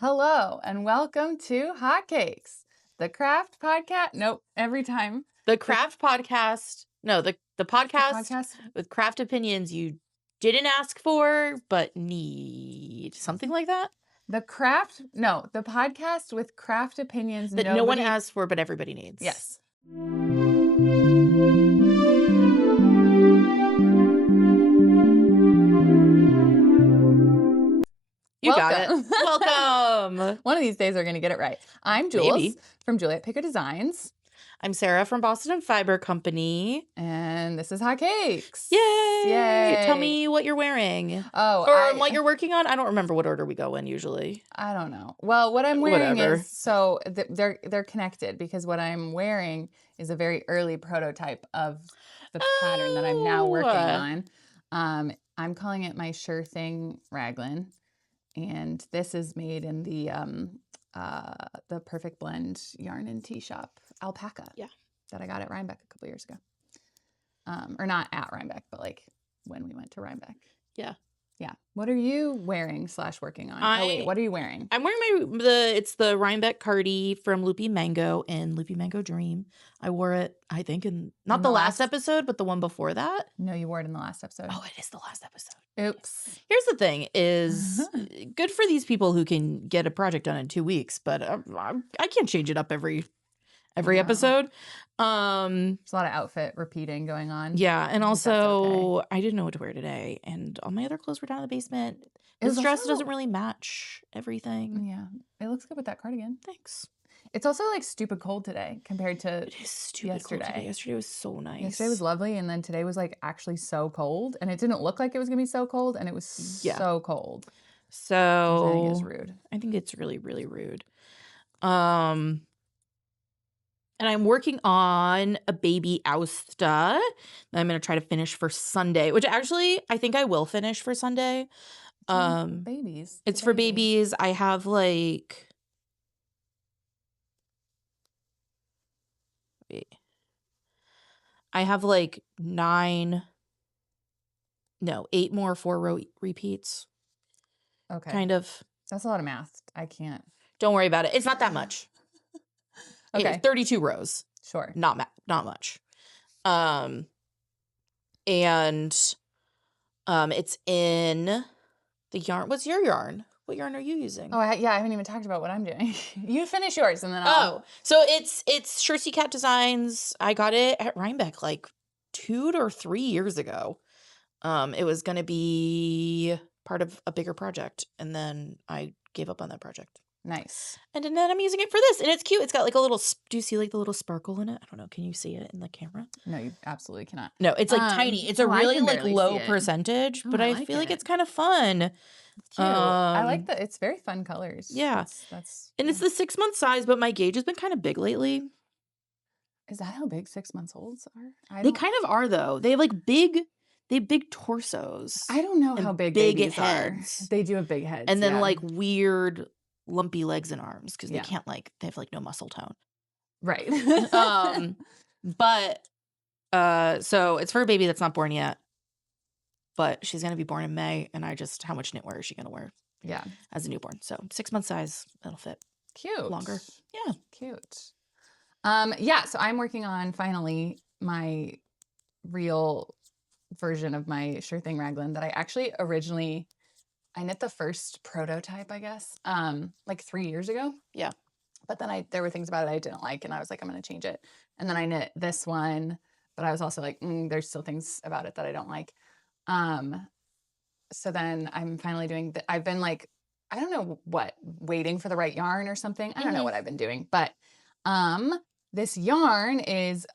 Hello and welcome to Hotcakes, the craft podcast. Nope, every time. The craft podcast. No, the podcast podcast with craft opinions you didn't ask for but need. Something like that? The podcast with craft opinions That no one asked for but everybody needs. Yes. You got it. Welcome. One of these days we're going to get it right. I'm Jules from Juliette Pécaut Designs. I'm Sara from Boston Fiber Company. And this is Hotcakes. Yay! Yay! Tell me what you're wearing. Or what you're working on. I don't remember what order we go in usually. I don't know. Well, what I'm wearing Whatever. is, so they're connected because what I'm wearing is a very early prototype of the pattern that I'm now working on. I'm calling it my Thing Raglan. And this is made in the Perfect Blend yarn and tea shop, Alpaca. Yeah. That I got at Rhinebeck a couple years ago. Or not at Rhinebeck, but like when we went to Rhinebeck. Yeah. Yeah. What are you wearing / working on? What are you wearing? I'm wearing it's the Rhinebeck Cardi from Loopy Mango and Loopy Mango Dream. I wore it, I think, in not the last episode, but the one before that. No, you wore it in the last episode. Oh, it is the last episode. Oops. Here's the thing is good for these people who can get a project done in 2 weeks, but I can't change it up every episode. There's a lot of outfit repeating going on. Yeah, and also I didn't know what to wear today, and all my other clothes were down in the basement. This dress doesn't really match everything. Yeah, it looks good with that cardigan. Thanks. It's also like stupid cold today compared to It is stupid cold today. Yesterday was so nice. Yesterday was lovely, and then today was like actually so cold, and it didn't look like it was gonna be so cold, and it was so cold. So I think it was rude. I think it's really, really rude. And I'm working on a baby Aoasta that I'm going to try to finish for Sunday, which actually I think I will finish for Sunday. Babies. It's for babies. I have like... I have like 8 more 4-row repeats. Okay. Kind of. That's a lot of math. I can't. Don't worry about it. It's not that much. Okay. 32 rows. Sure. Not much. And it's in the yarn. What's your yarn? What yarn are you using? Oh, I haven't even talked about what I'm doing. You finish yours and then I'll... Oh, so it's Shirsty Cat Designs. I got it at Rhinebeck like 2 or 3 years ago. It was going to be part of a bigger project, and then I gave up on that project. Nice. And then I'm using it for this, and it's cute. It's got like a little, do you see like the little sparkle in it? I don't know. Can you see it in the camera? No, you absolutely cannot. No, it's like tiny. It's a really like low percentage, but I feel like it's kind of fun. It's cute. I like that. It's very fun colors. Yeah. And it's the 6-month size, but my gauge has been kind of big lately. Is that how big 6-month olds are? They kind of are though. They have big torsos. I don't know how big babies heads. Are. They do have big heads. And then like weird lumpy legs and arms because they can't they have like no muscle tone. Right. But so it's for a baby that's not born yet. But she's going to be born in May, and how much knitwear is she going to wear? Yeah. As a newborn. So 6-month size, that'll fit. Cute. Longer. Yeah. Cute. So I'm working on finally my real version of my Thing Raglan that I actually I knit the first prototype, I guess, like 3 years ago. Yeah. But then there were things about it I didn't like, and I was like, I'm going to change it. And then I knit this one, but I was also like, there's still things about it that I don't like. So then I'm finally doing I've been like, I don't know what, waiting for the right yarn or something. I don't know what I've been doing, but, this yarn is,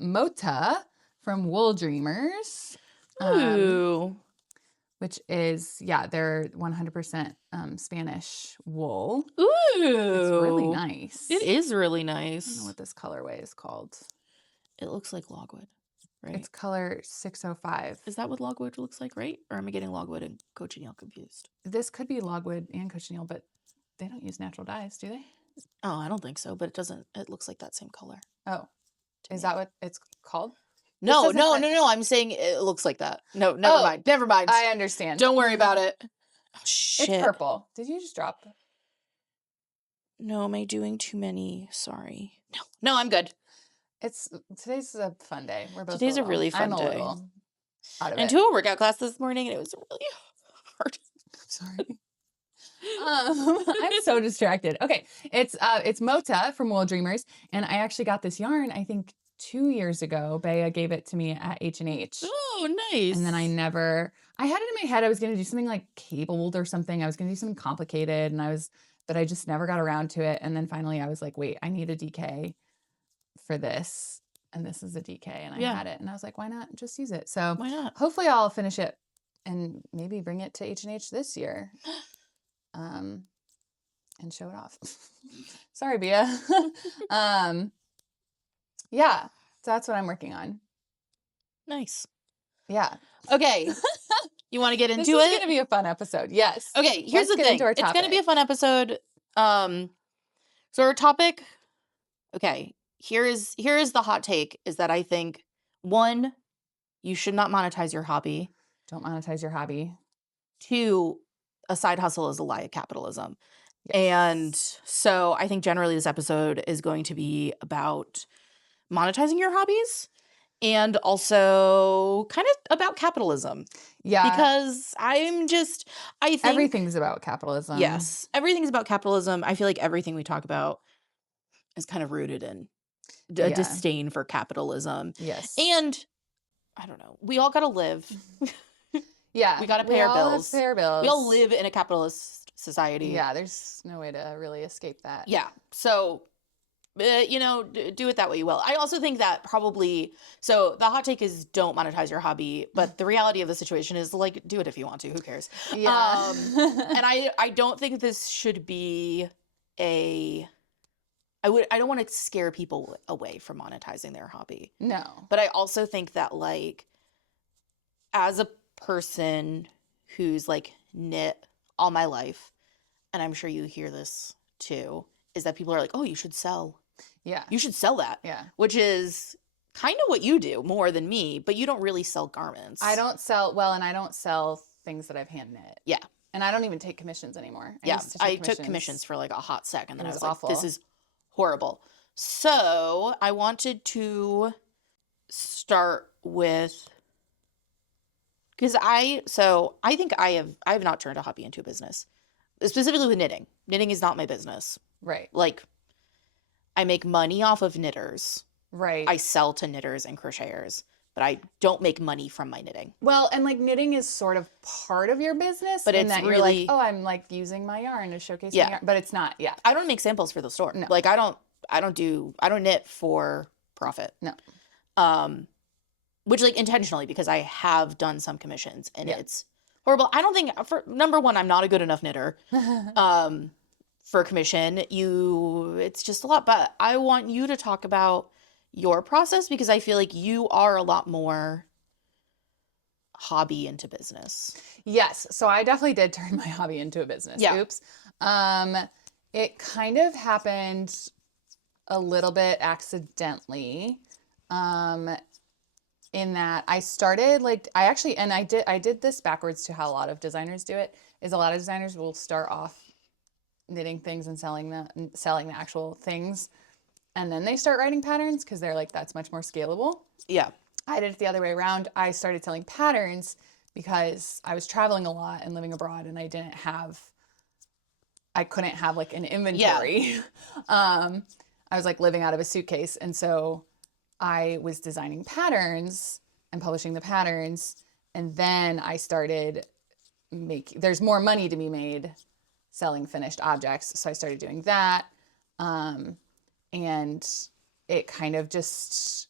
Mota from Wooldreamers. Ooh. Which is, they're 100% Spanish wool. Ooh. It's really nice. It is really nice. I don't know what this colorway is called. It looks like logwood, right? It's color 605. Is that what logwood looks like, right? Or am I getting logwood and cochineal confused? This could be logwood and cochineal, but they don't use natural dyes, do they? Oh, I don't think so, but it looks like that same color. Oh. Is that what it's called? No. I'm saying it looks like that. No, never mind. I understand. Don't worry about it. Oh, shit. It's purple. Did you just drop? No, am I doing too many? Sorry. No, I'm good. Today's a fun day. We're both Today's a really fun I'm a day. little out of And it. to a workout class this morning, and it was really hard. Sorry. I'm so distracted. Okay. It's Mota from Wooldreamers, and I actually got this yarn, I think 2 years ago. Bea gave it to me at H&H. Oh, nice. And then I had it in my head I was going to do something like cabled or something. I was going to do something complicated, but I just never got around to it. And then finally I was like, wait, I need a DK for this. And this is a DK, and I had it, and I was like, why not just use it? So why not? Hopefully I'll finish it and maybe bring it to H&H this year. And show it off. Sorry, Bea. Yeah, so that's what I'm working on. Nice. Yeah. Okay. You want to get into it? This is going to be a fun episode. Yes. Okay, here's the thing. It's going to be a fun episode. So our topic, okay, here is the hot take, is that I think, 1, you should not monetize your hobby. Don't monetize your hobby. 2, a side hustle is a lie of capitalism. Yes. And so I think generally this episode is going to be about monetizing your hobbies and also kind of about capitalism. Yeah. Because I think everything's about capitalism. Yes. Everything's about capitalism. I feel like everything we talk about is kind of rooted in a disdain for capitalism. Yes. And I don't know. We all got to live. Yeah. We got to pay our bills. Pay our bills. We all live in a capitalist society. Yeah, there's no way to really escape that. Yeah. So, do it that way you will. I also think that probably, so the hot take is don't monetize your hobby, but the reality of the situation is, like, do it if you want to. Who cares? Yeah. And I don't think this should be I don't want to scare people away from monetizing their hobby. No. But I also think that, like, as a person who's, like, knit all my life, and I'm sure you hear this too, is that people are like, oh, you should sell. Yeah. You should sell that. Yeah. Which is kind of what you do more than me, but you don't really sell garments. I don't sell things that I've hand knit. Yeah. And I don't even take commissions anymore. I took commissions for like a hot second, and then I was awful. Like, this is horrible. So I wanted to start with, because I think I have not turned a hobby into a business. Specifically with knitting. Knitting is not my business. Right. Like, I make money off of knitters. Right. I sell to knitters and crocheters, but I don't make money from my knitting. Well, and like knitting is sort of part of your business, but in it's that really, you're like, oh, I'm like using my yarn to showcase my yarn, but it's not. Yeah. I don't make samples for the store. No. Like, I don't knit for profit. No. Which, like, intentionally, because I have done some commissions and it's horrible. I don't think, for number one, I'm not a good enough knitter. For commission, it's just a lot. But I want you to talk about your process, because I feel like you are a lot more hobby into business. Yes. So I definitely did turn my hobby into a business. Yeah. Oops. It kind of happened a little bit accidentally. In that I started I did this backwards to how a lot of designers do it, is a lot of designers will start off knitting things and selling the actual things. And then they start writing patterns because they're like, that's much more scalable. Yeah. I did it the other way around. I started selling patterns because I was traveling a lot and living abroad, and I couldn't have like an inventory. Yeah. I was like living out of a suitcase. And so I was designing patterns and publishing the patterns. And then I started there's more money to be made selling finished objects. So I started doing that. And it kind of just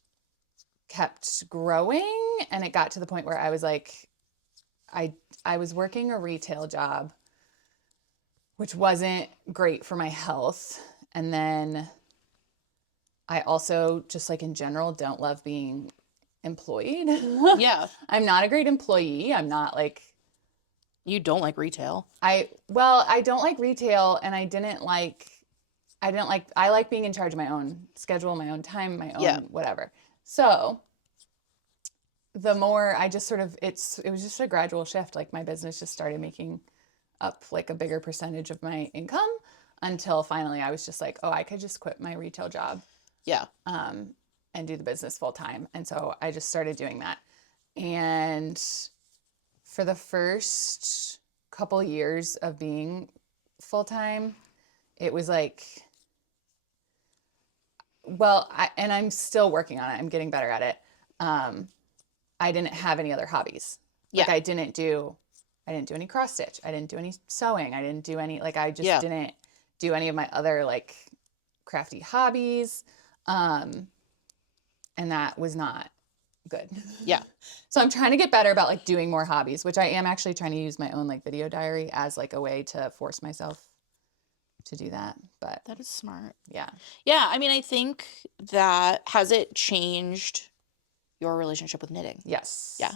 kept growing. And it got to the point where I was like, I was working a retail job, which wasn't great for my health. And then I also just, like, in general, don't love being employed. Yeah. I'm not a great employee. I'm not like... You don't like retail. I don't like retail, and I like being in charge of my own schedule, my own time, my own whatever. So the more I just sort of, it was just a gradual shift. Like, my business just started making up like a bigger percentage of my income. until finally I was just like, oh, I could just quit my retail job Yeah. and do the business full time. And so I just started doing that. And for the first couple years of being full time, it was like, well, and I'm still working on it. I'm getting better at it. I didn't have any other hobbies. Like Yeah. I didn't do any cross stitch. I didn't do any sewing. I didn't do any, like, I just didn't do any of my other like crafty hobbies. And that was not good. Yeah. So I'm trying to get better about like doing more hobbies, which I am actually trying to use my own like video diary as like a way to force myself to do that. But That is smart. yeah. Yeah. I mean, I think that has it changed your relationship with knitting? Yes. Yeah.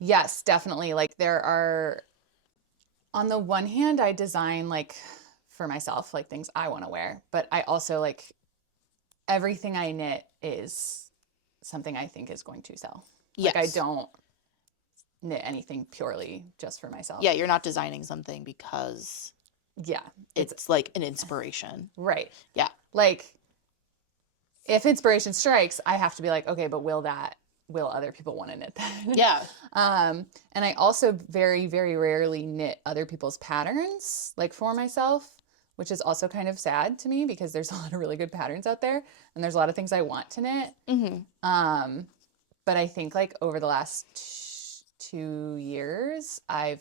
Yes, definitely. Like there are, on the one hand, I design like for myself, like things I want to wear, but I also like everything I knit is something I think is going to sell. Yes. Like I don't knit anything purely just for myself. Yeah, you're not designing something because it's like an inspiration. Right. Yeah. Like if inspiration strikes, I have to be like, okay, but will other people want to knit that? Yeah. And I also very, very rarely knit other people's patterns like for myself, which is also kind of sad to me because there's a lot of really good patterns out there and there's a lot of things I want to knit. Mm-hmm. But I think like over the last 2 years, I've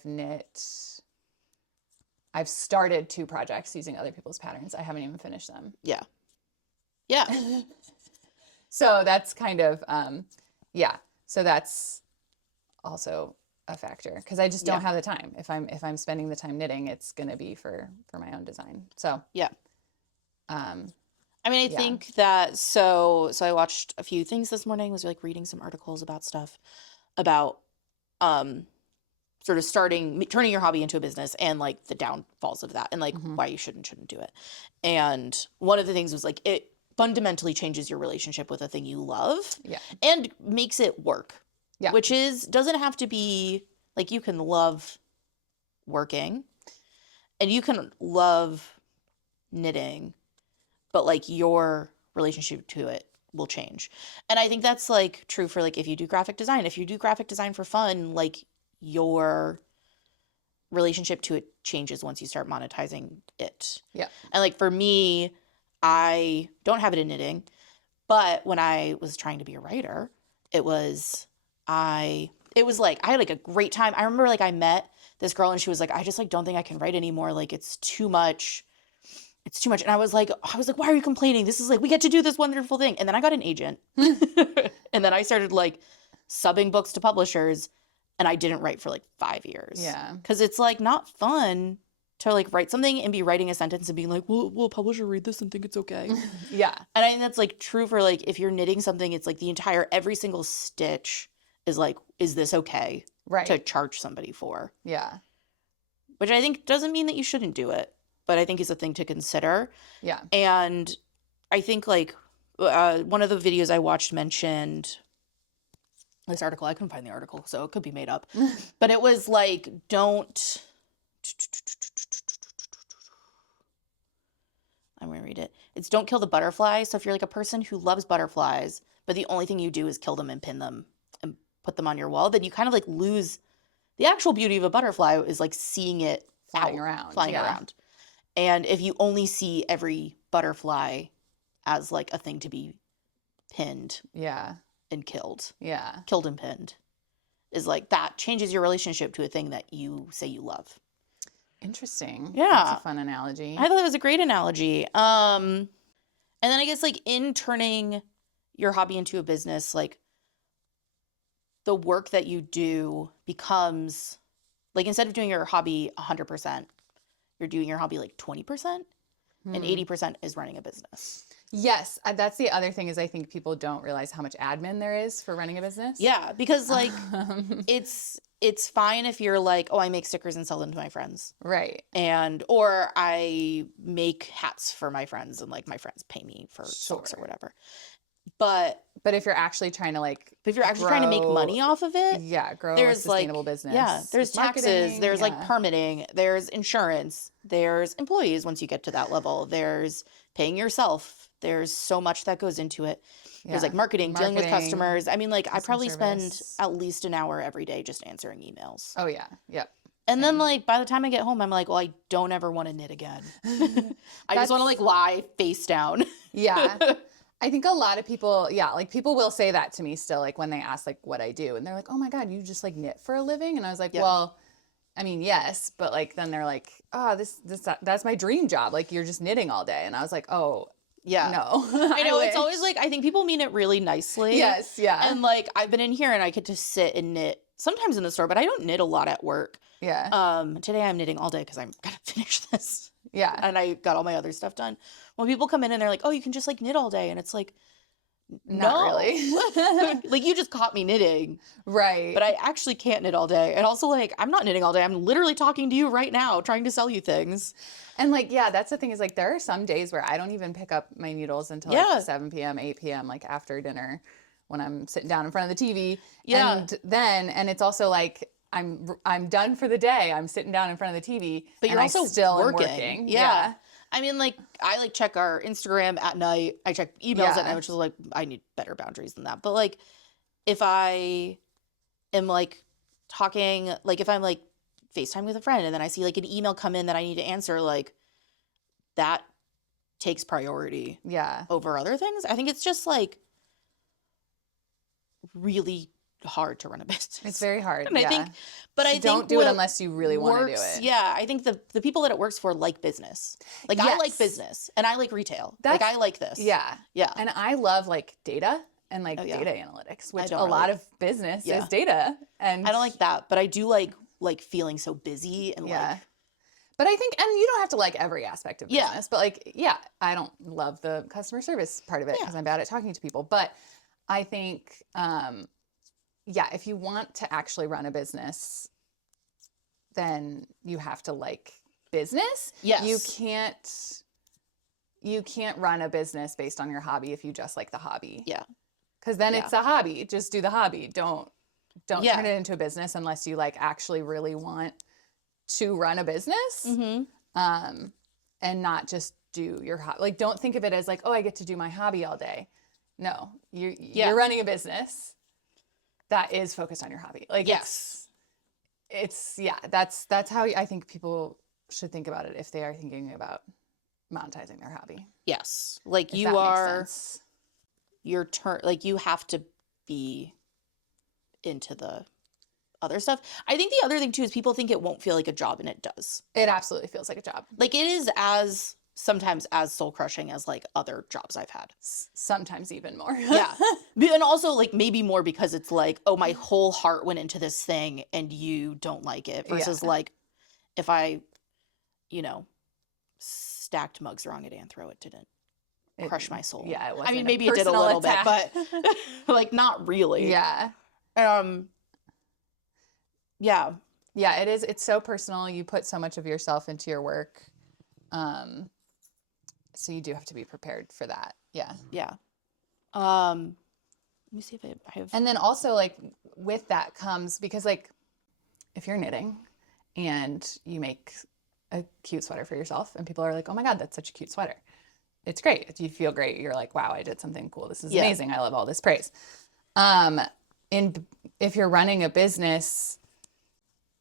started 2 projects using other people's patterns. I haven't even finished them. Yeah. Yeah. So that's kind of, so that's also a factor because I just don't have the time. If I'm spending the time knitting, it's going to be for my own design. So, yeah. I mean, I think that, so I watched a few things this morning, was like reading some articles about stuff about, sort of turning your hobby into a business and like the downfalls of that and like why you shouldn't do it. And one of the things was like, it fundamentally changes your relationship with a thing you love and makes it work. Yeah. Which doesn't have to be like, you can love working and you can love knitting, but like your relationship to it will change. And I think that's like true for like, if you do graphic design for fun, like your relationship to it changes once you start monetizing it. Yeah. And like for me, I don't have it in knitting, but when I was trying to be a writer, it was like, I had like a great time. I remember like I met this girl and she was like, I just like don't think I can write anymore. Like it's too much. And I was like, why are you complaining? This is like, we get to do this wonderful thing. And then I got an agent and then I started like subbing books to publishers and I didn't write for like 5 years. Yeah. Cause it's like not fun to like write something and be writing a sentence and being like, will a publisher read this and think it's okay? Yeah. And I think that's like true for like, if you're knitting something, it's like every single stitch is like, is this okay to charge somebody for? Yeah. Which I think doesn't mean that you shouldn't do it, but I think is a thing to consider. Yeah. And I think like one of the videos I watched mentioned this article. I couldn't find the article, so it could be made up. But it was like, I'm going to read it. It's don't kill the butterflies. So if you're like a person who loves butterflies, but the only thing you do is kill them and pin them and put them on your wall, then you kind of like lose the actual beauty of a butterfly is like seeing it flying around. And if you only see every butterfly as like a thing to be pinned and killed and pinned, is like that changes your relationship to a thing that you say you love. Interesting. Yeah. That's a fun analogy. I thought it was a great analogy. And then I guess like in turning your hobby into a business, like the work that you do becomes like, instead of doing your hobby 100%, you're doing your hobby like 20% and 80% is running a business. Yes. That's the other thing is I think people don't realize how much admin there is for running a business. Yeah. Because like it's fine if you're like, oh, I make stickers and sell them to my friends. Right. Or I make hats for my friends and like my friends pay me for socks or whatever. But if you're actually trying to like, if you're actually trying to make money off of it, grow a there's sustainable like, business. yeah, there's taxes, marketing, there's like permitting, there's insurance, there's employees once you get to that level, there's paying yourself. There's so much that goes into it. There's like marketing, dealing with customers. I mean, like I probably spend at least an hour every day just answering emails. Oh yeah. Yep. And then like by the time I get home, I'm like, well, I don't ever want to knit again. I just want to like lie face down. Yeah. I think a lot of people, like people will say that to me still, like when they ask like what I do, and they're like, oh my God, you just like knit for a living? And I was like, well, I mean, yes, but like, then they're like, oh, that's my dream job. Like you're just knitting all day. And I was like, oh, yeah, no. I know. It's always like, I think people mean it really nicely. Yes. Yeah. And like, I've been in here and I get to sit and knit sometimes in the store, but I don't knit a lot at work. Yeah. Today I'm knitting all day because I'm going to finish this. Yeah. And I got all my other stuff done. When people come in and they're like, oh, you can just like knit all day. And it's like, not really. Like you just caught me knitting. Right. But I actually can't knit all day. And also like, I'm not knitting all day. I'm literally talking to you right now, trying to sell you things. And like, yeah, that's the thing is like, there are some days where I don't even pick up my needles until like 7 p.m., 8 p.m., like after dinner when I'm sitting down in front of the TV. Yeah. And it's also like, I'm done for the day. I'm sitting down in front of the TV. But you're also still working. Yeah. I mean, like, I like check our Instagram at night. I check emails at night, which is like, I need better boundaries than that. But like, if I am like talking, like if I'm like FaceTime with a friend and then I see like an email come in that I need to answer, like that takes priority over other things. I think it's just like really hard to run a business. It's very hard. And I think, but I think don't do it unless you really want to do it. Yeah, I think the people that it works for like business. Like I like business and I like retail. Like I like this. Yeah. Yeah. And I love like data and like data analytics, which a lot of business is data. And I don't like that, but I do like feeling so busy and like. But I think, and you don't have to like every aspect of business, but like, I don't love the customer service part of it because I'm bad at talking to people. But I think, if you want to actually run a business, then you have to like business. Yes. You can't run a business based on your hobby if you just like the hobby. Yeah. Because then it's a hobby. Just do the hobby. Don't turn it into a business unless you like actually really want to run a business. Mm-hmm. And not just do your hobby. Like, don't think of it as like, oh, I get to do my hobby all day. No, you're running a business that is focused on your hobby. Like, it's that's how I think people should think about it if they are thinking about monetizing their hobby. Yes. Like if you are your turn, like you have to be into the other stuff. I think the other thing too is people think it won't feel like a job, and it does. It absolutely feels like a job. Like it is sometimes as soul crushing as like other jobs I've had. Sometimes even more. Yeah. And also like maybe more because it's like, oh, my whole heart went into this thing and you don't like it versus like if I, stacked mugs wrong at Anthro, it didn't crush my soul. Yeah. I mean, maybe it did a little bit, but like not really. Yeah. Yeah. Yeah, it is. It's so personal. You put so much of yourself into your work. So you do have to be prepared for that. Yeah. Yeah. Let me see if I have. And then also like with that comes, because like if you're knitting and you make a cute sweater for yourself and people are like, oh my God, that's such a cute sweater. It's great. You feel great. You're like, wow, I did something cool. This is amazing. I love all this praise. If you're running a business,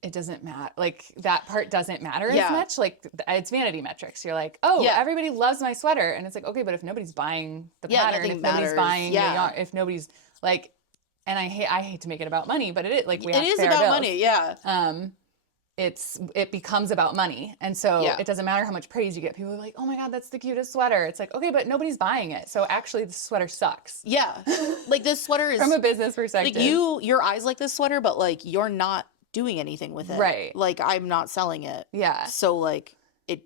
it doesn't matter. Like that part doesn't matter as much. Like it's vanity metrics. You're like, oh, everybody loves my sweater. And it's like, okay, but if nobody's buying the pattern, if nobody's buying the yarn, if nobody's like, and I hate to make it about money, but it is like, it is about money. Yeah. It becomes about money. And so it doesn't matter how much praise you get. People are like, oh my God, that's the cutest sweater. It's like, okay, but nobody's buying it. So actually the sweater sucks. Yeah. Like this sweater is from a business perspective. Like your eyes like this sweater, but like you're not doing anything with it. Right. Like I'm not selling it. Yeah. So like I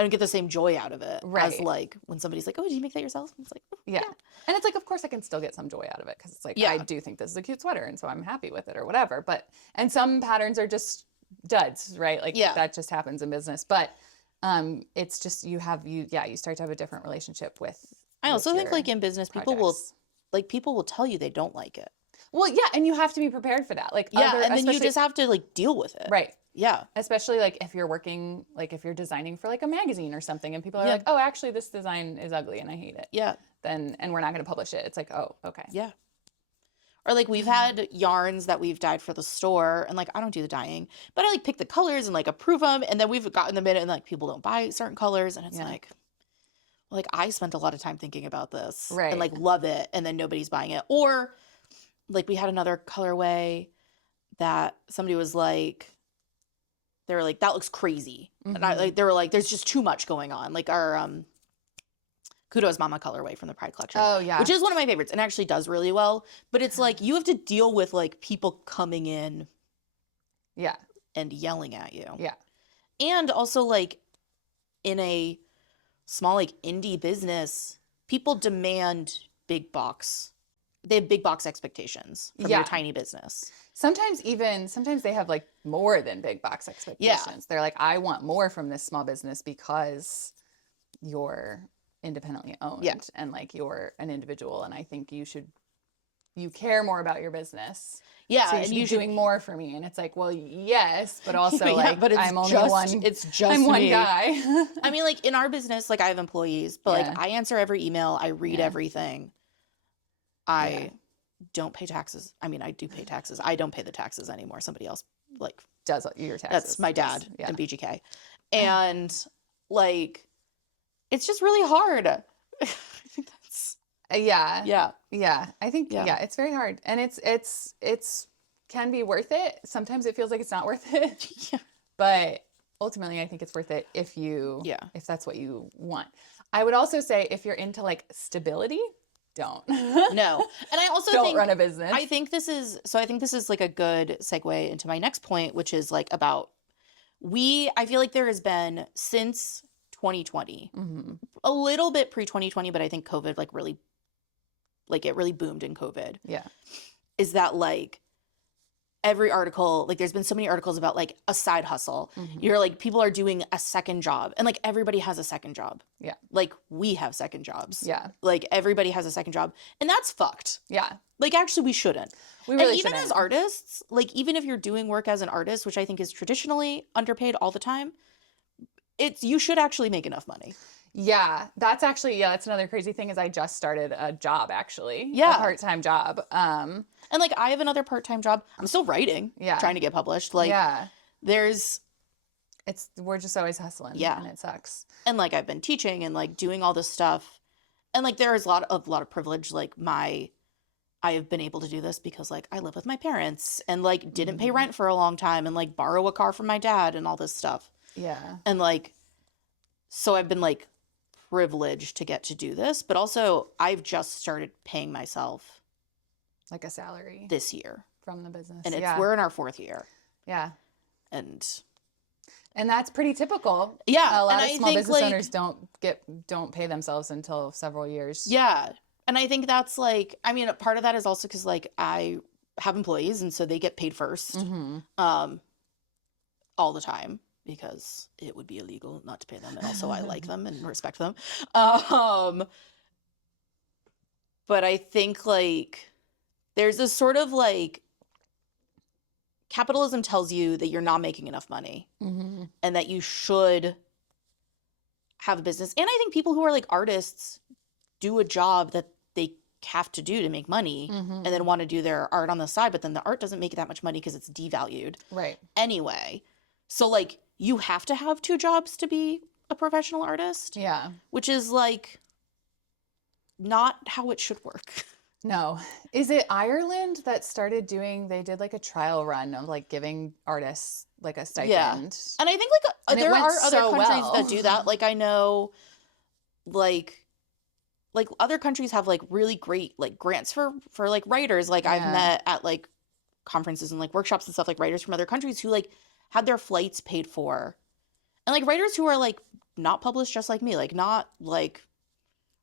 don't get the same joy out of it as like when somebody's like, oh, did you make that yourself? And it's like, oh, yeah. And it's like, of course I can still get some joy out of it because it's like, I do think this is a cute sweater and so I'm happy with it or whatever. And some patterns are just duds, right? Like that just happens in business. But it's just, you start to have a different relationship with I also think your like in business, people will tell you they don't like it. Well, yeah, and you have to be prepared for that. Like and then you just have to like deal with it. Right. Yeah. Especially like if you're working, like if you're designing for like a magazine or something and people are like, oh, actually this design is ugly and I hate it. Yeah. And we're not going to publish it. It's like, oh, okay. Yeah. Or like we've had yarns that we've dyed for the store and like I don't do the dyeing, but I like pick the colors and like approve them. And then we've gotten them in and like people don't buy certain colors. And it's like I spent a lot of time thinking about this and like love it. And then nobody's buying it. Or like we had another colorway that somebody was like, they were like, that looks crazy. And I like, they were like, there's just too much going on. Like our Kudos Mama colorway from the Pride collection. Oh, yeah. Which is one of my favorites and actually does really well. But it's like, you have to deal with like people coming in. Yeah. And yelling at you. Yeah. And also like in a small like indie business, people demand big box. They have big box expectations from your tiny business. Sometimes they have like more than big box expectations. Yeah. They're like, I want more from this small business because you're independently owned and like you're an individual. And I think you care more about your business. Yeah. So you should be doing more for me. And it's like, well, yes, but also but I'm only I'm one guy. I mean, like in our business, like I have employees, but like I answer every email. I read everything. I don't pay taxes. I mean, I do pay taxes. I don't pay the taxes anymore. Somebody else like does your taxes. That's my dad and BGK. And like, it's just really hard. I think that's yeah. I think it's very hard, and it's can be worth it. Sometimes it feels like it's not worth it. But ultimately, I think it's worth it if if that's what you want. I would also say if you're into like stability, don't. No. And I also don't run a business. I think this is like a good segue into my next point, which is like about I feel like there has been since 2020, a little bit pre-2020, but I think COVID it really boomed in COVID. Yeah. Is that like every article, like there's been so many articles about like a side hustle. You're like, people are doing a second job and like everybody has a second job. Yeah. Like we have second jobs. Yeah. Like everybody has a second job and that's fucked. Yeah. Like actually we shouldn't. We really shouldn't. Even as artists, like even if you're doing work as an artist, which I think is traditionally underpaid all the time, you should actually make enough money. Yeah, that's another crazy thing is I just started a job actually. Yeah. A part-time job. And like I have another part-time job. I'm still writing. Yeah. Trying to get published. Like we're just always hustling. Yeah. And it sucks. And like I've been teaching and like doing all this stuff. And like there is a lot of privilege. Like I have been able to do this because like I live with my parents and like didn't pay rent for a long time and like borrow a car from my dad and all this stuff. Yeah. And like, so I've been like privileged to get to do this, but also I've just started paying myself like a salary this year from the business. And we're in our 4th year. Yeah. And that's pretty typical. Yeah. A lot of small business owners don't pay themselves until several years. Yeah. And I think that's like, I mean, part of that is also because like I have employees and so they get paid first all the time. Because it would be illegal not to pay them. And also I like them and respect them. But I think like there's this sort of like capitalism tells you that you're not making enough money and that you should have a business. And I think people who are like artists do a job that they have to do to make money and then want to do their art on the side. But then the art doesn't make that much money because it's devalued. Right. Anyway. So like, you have to have 2 jobs to be a professional artist. Yeah. Which is like not how it should work. No. Is it Ireland that they did like a trial run of like giving artists like a stipend? Yeah. And I think like there are other countries that do that. Like I know like other countries have like really great like grants for like writers. Like I've met at like conferences and like workshops and stuff like writers from other countries who like had their flights paid for. And like writers who are like not published just like me, like not like,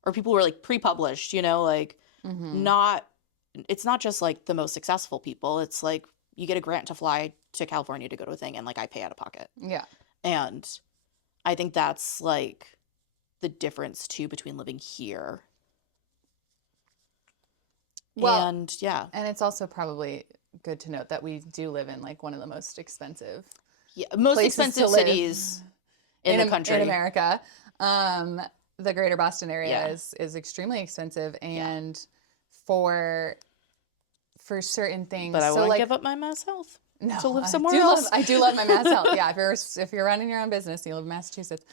or people who are like pre-published, you know, like it's not just like the most successful people. It's like you get a grant to fly to California to go to a thing and like I pay out of pocket. Yeah. And I think that's like the difference too between living here Well, and yeah. And it's also probably good to note that we do live in like one of the most expensive Most places expensive to live cities in the country. in America. The greater Boston area is extremely expensive, and for certain things. But I so won't like, give up my mass health no, to live somewhere else. I do love my mass health. Yeah, if you're running your own business, you live in Massachusetts.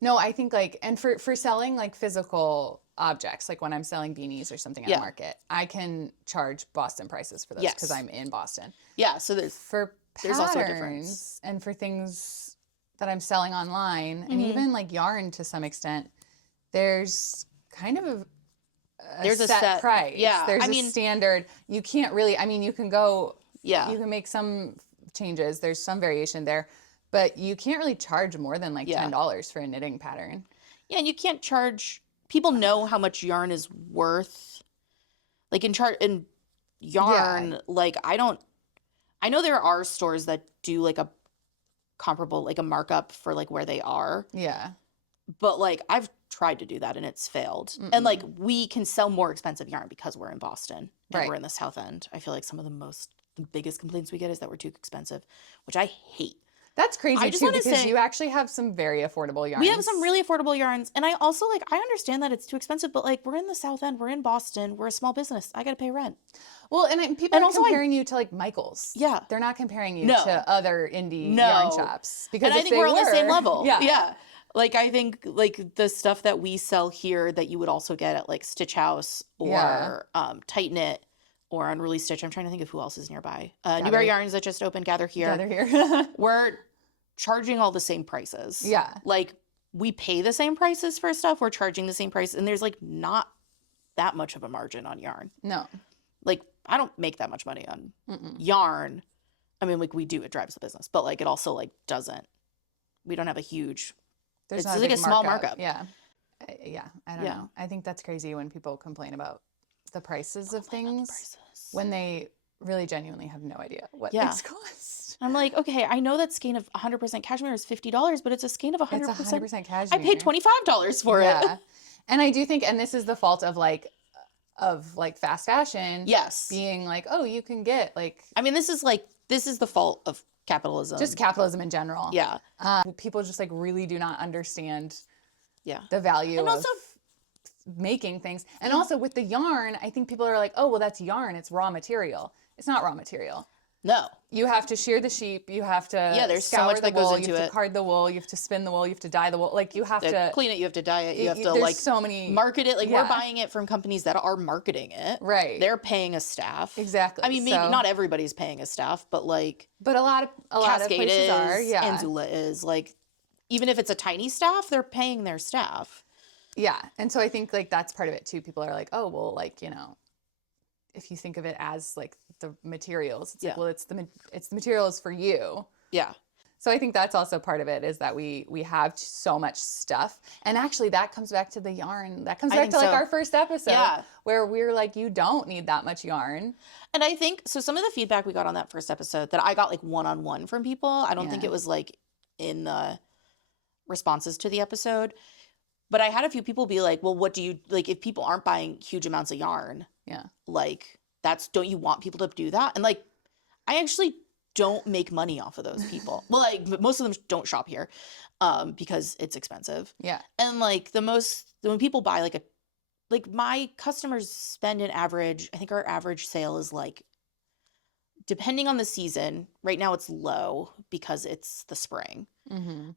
No, I think like, and for selling like physical objects, like when I'm selling beanies or something at a market, I can charge Boston prices for those because I'm in Boston. Yeah, so there's also a difference. And for things that I'm selling online, and even like yarn to some extent, there's kind of a set price. Yeah, there's a standard. You can't really. I mean, you can go. Yeah, you can make some changes. There's some variation there. But you can't really charge more than like $10 for a knitting pattern. Yeah, and you can't charge. People know how much yarn is worth. Like in yarn, like I know there are stores that do like a comparable, like a markup for like where they are. Yeah. But like I've tried to do that and it's failed. And like we can sell more expensive yarn because we're in Boston and we're in the South End. I feel like some of the biggest complaints we get is that we're too expensive, which I hate. That's crazy too, because you actually have some very affordable yarns. We have some really affordable yarns. And I also like, I understand that it's too expensive, but like we're in the South End, we're in Boston, we're a small business. I got to pay rent. Well, and people are comparing you to like Michael's. Yeah. They're not comparing you to other indie yarn shops. Because I think we're on the same level. Yeah. Yeah. Like I think like the stuff that we sell here that you would also get at like Stitch House or Tight Knit or Unruly Stitch. I'm trying to think of who else is nearby. Newberry Yarns that just opened, Gather Here. We're charging all the same prices. Yeah. Like we pay the same prices for stuff. We're charging the same price. And there's like not that much of a margin on yarn. No. Like I don't make that much money on yarn. I mean, like we do, it drives the business, but like it also like doesn't, we don't have a huge, it's like a small markup. Yeah. I don't know. I think that's crazy when people complain about the prices of things when they really genuinely have no idea what things cost. I'm like, okay, I know that skein of 100% cashmere is $50, but it's a skein of 100%. It's 100% cashmere. I paid $25 for it. Yeah. And I do think, and this is the fault of like fast fashion. Yes. Being like, oh, you can get like. I mean, this is the fault of capitalism. Just capitalism in general. Yeah. People just like really do not understand yeah. the value and also making things. And also with the yarn, I think people are like, oh, well, that's yarn. It's raw material. It's not raw material. No. You have to shear the sheep. You have to there's scour so much the that wool. goes into you have to card the wool. You have to spin the wool. You have to dye the wool. Like you have to clean it. You have to dye it. You have to like so many market it. Like we're buying it from companies that are marketing it. Right. They're paying a staff. Exactly. I mean, maybe not everybody's paying a staff, but like. But a lot of places are. Yeah. And Zula is like, even if it's a tiny staff, they're paying their staff. Yeah. And so I think like that's part of it too. People are like, oh, well, like, you know, if you think of it as like the materials, it's like, well, it's the materials for you. Yeah. So I think that's also part of it is that we have so much stuff. And actually that comes back to the yarn. That comes back to like our first episode where we're like, you don't need that much yarn. And I think, so some of the feedback we got on that first episode that I got like one-on-one from people, I don't think it was like in the responses to the episode, but I had a few people be like, well, what do you, like if people aren't buying huge amounts of yarn, like don't you want people to do that? And like, I actually don't make money off of those people. Well, like most of them don't shop here because it's expensive. Yeah. And like when people buy like my customers spend an average, I think our average sale is like, depending on the season, right now it's low because it's the spring. Mm-hmm.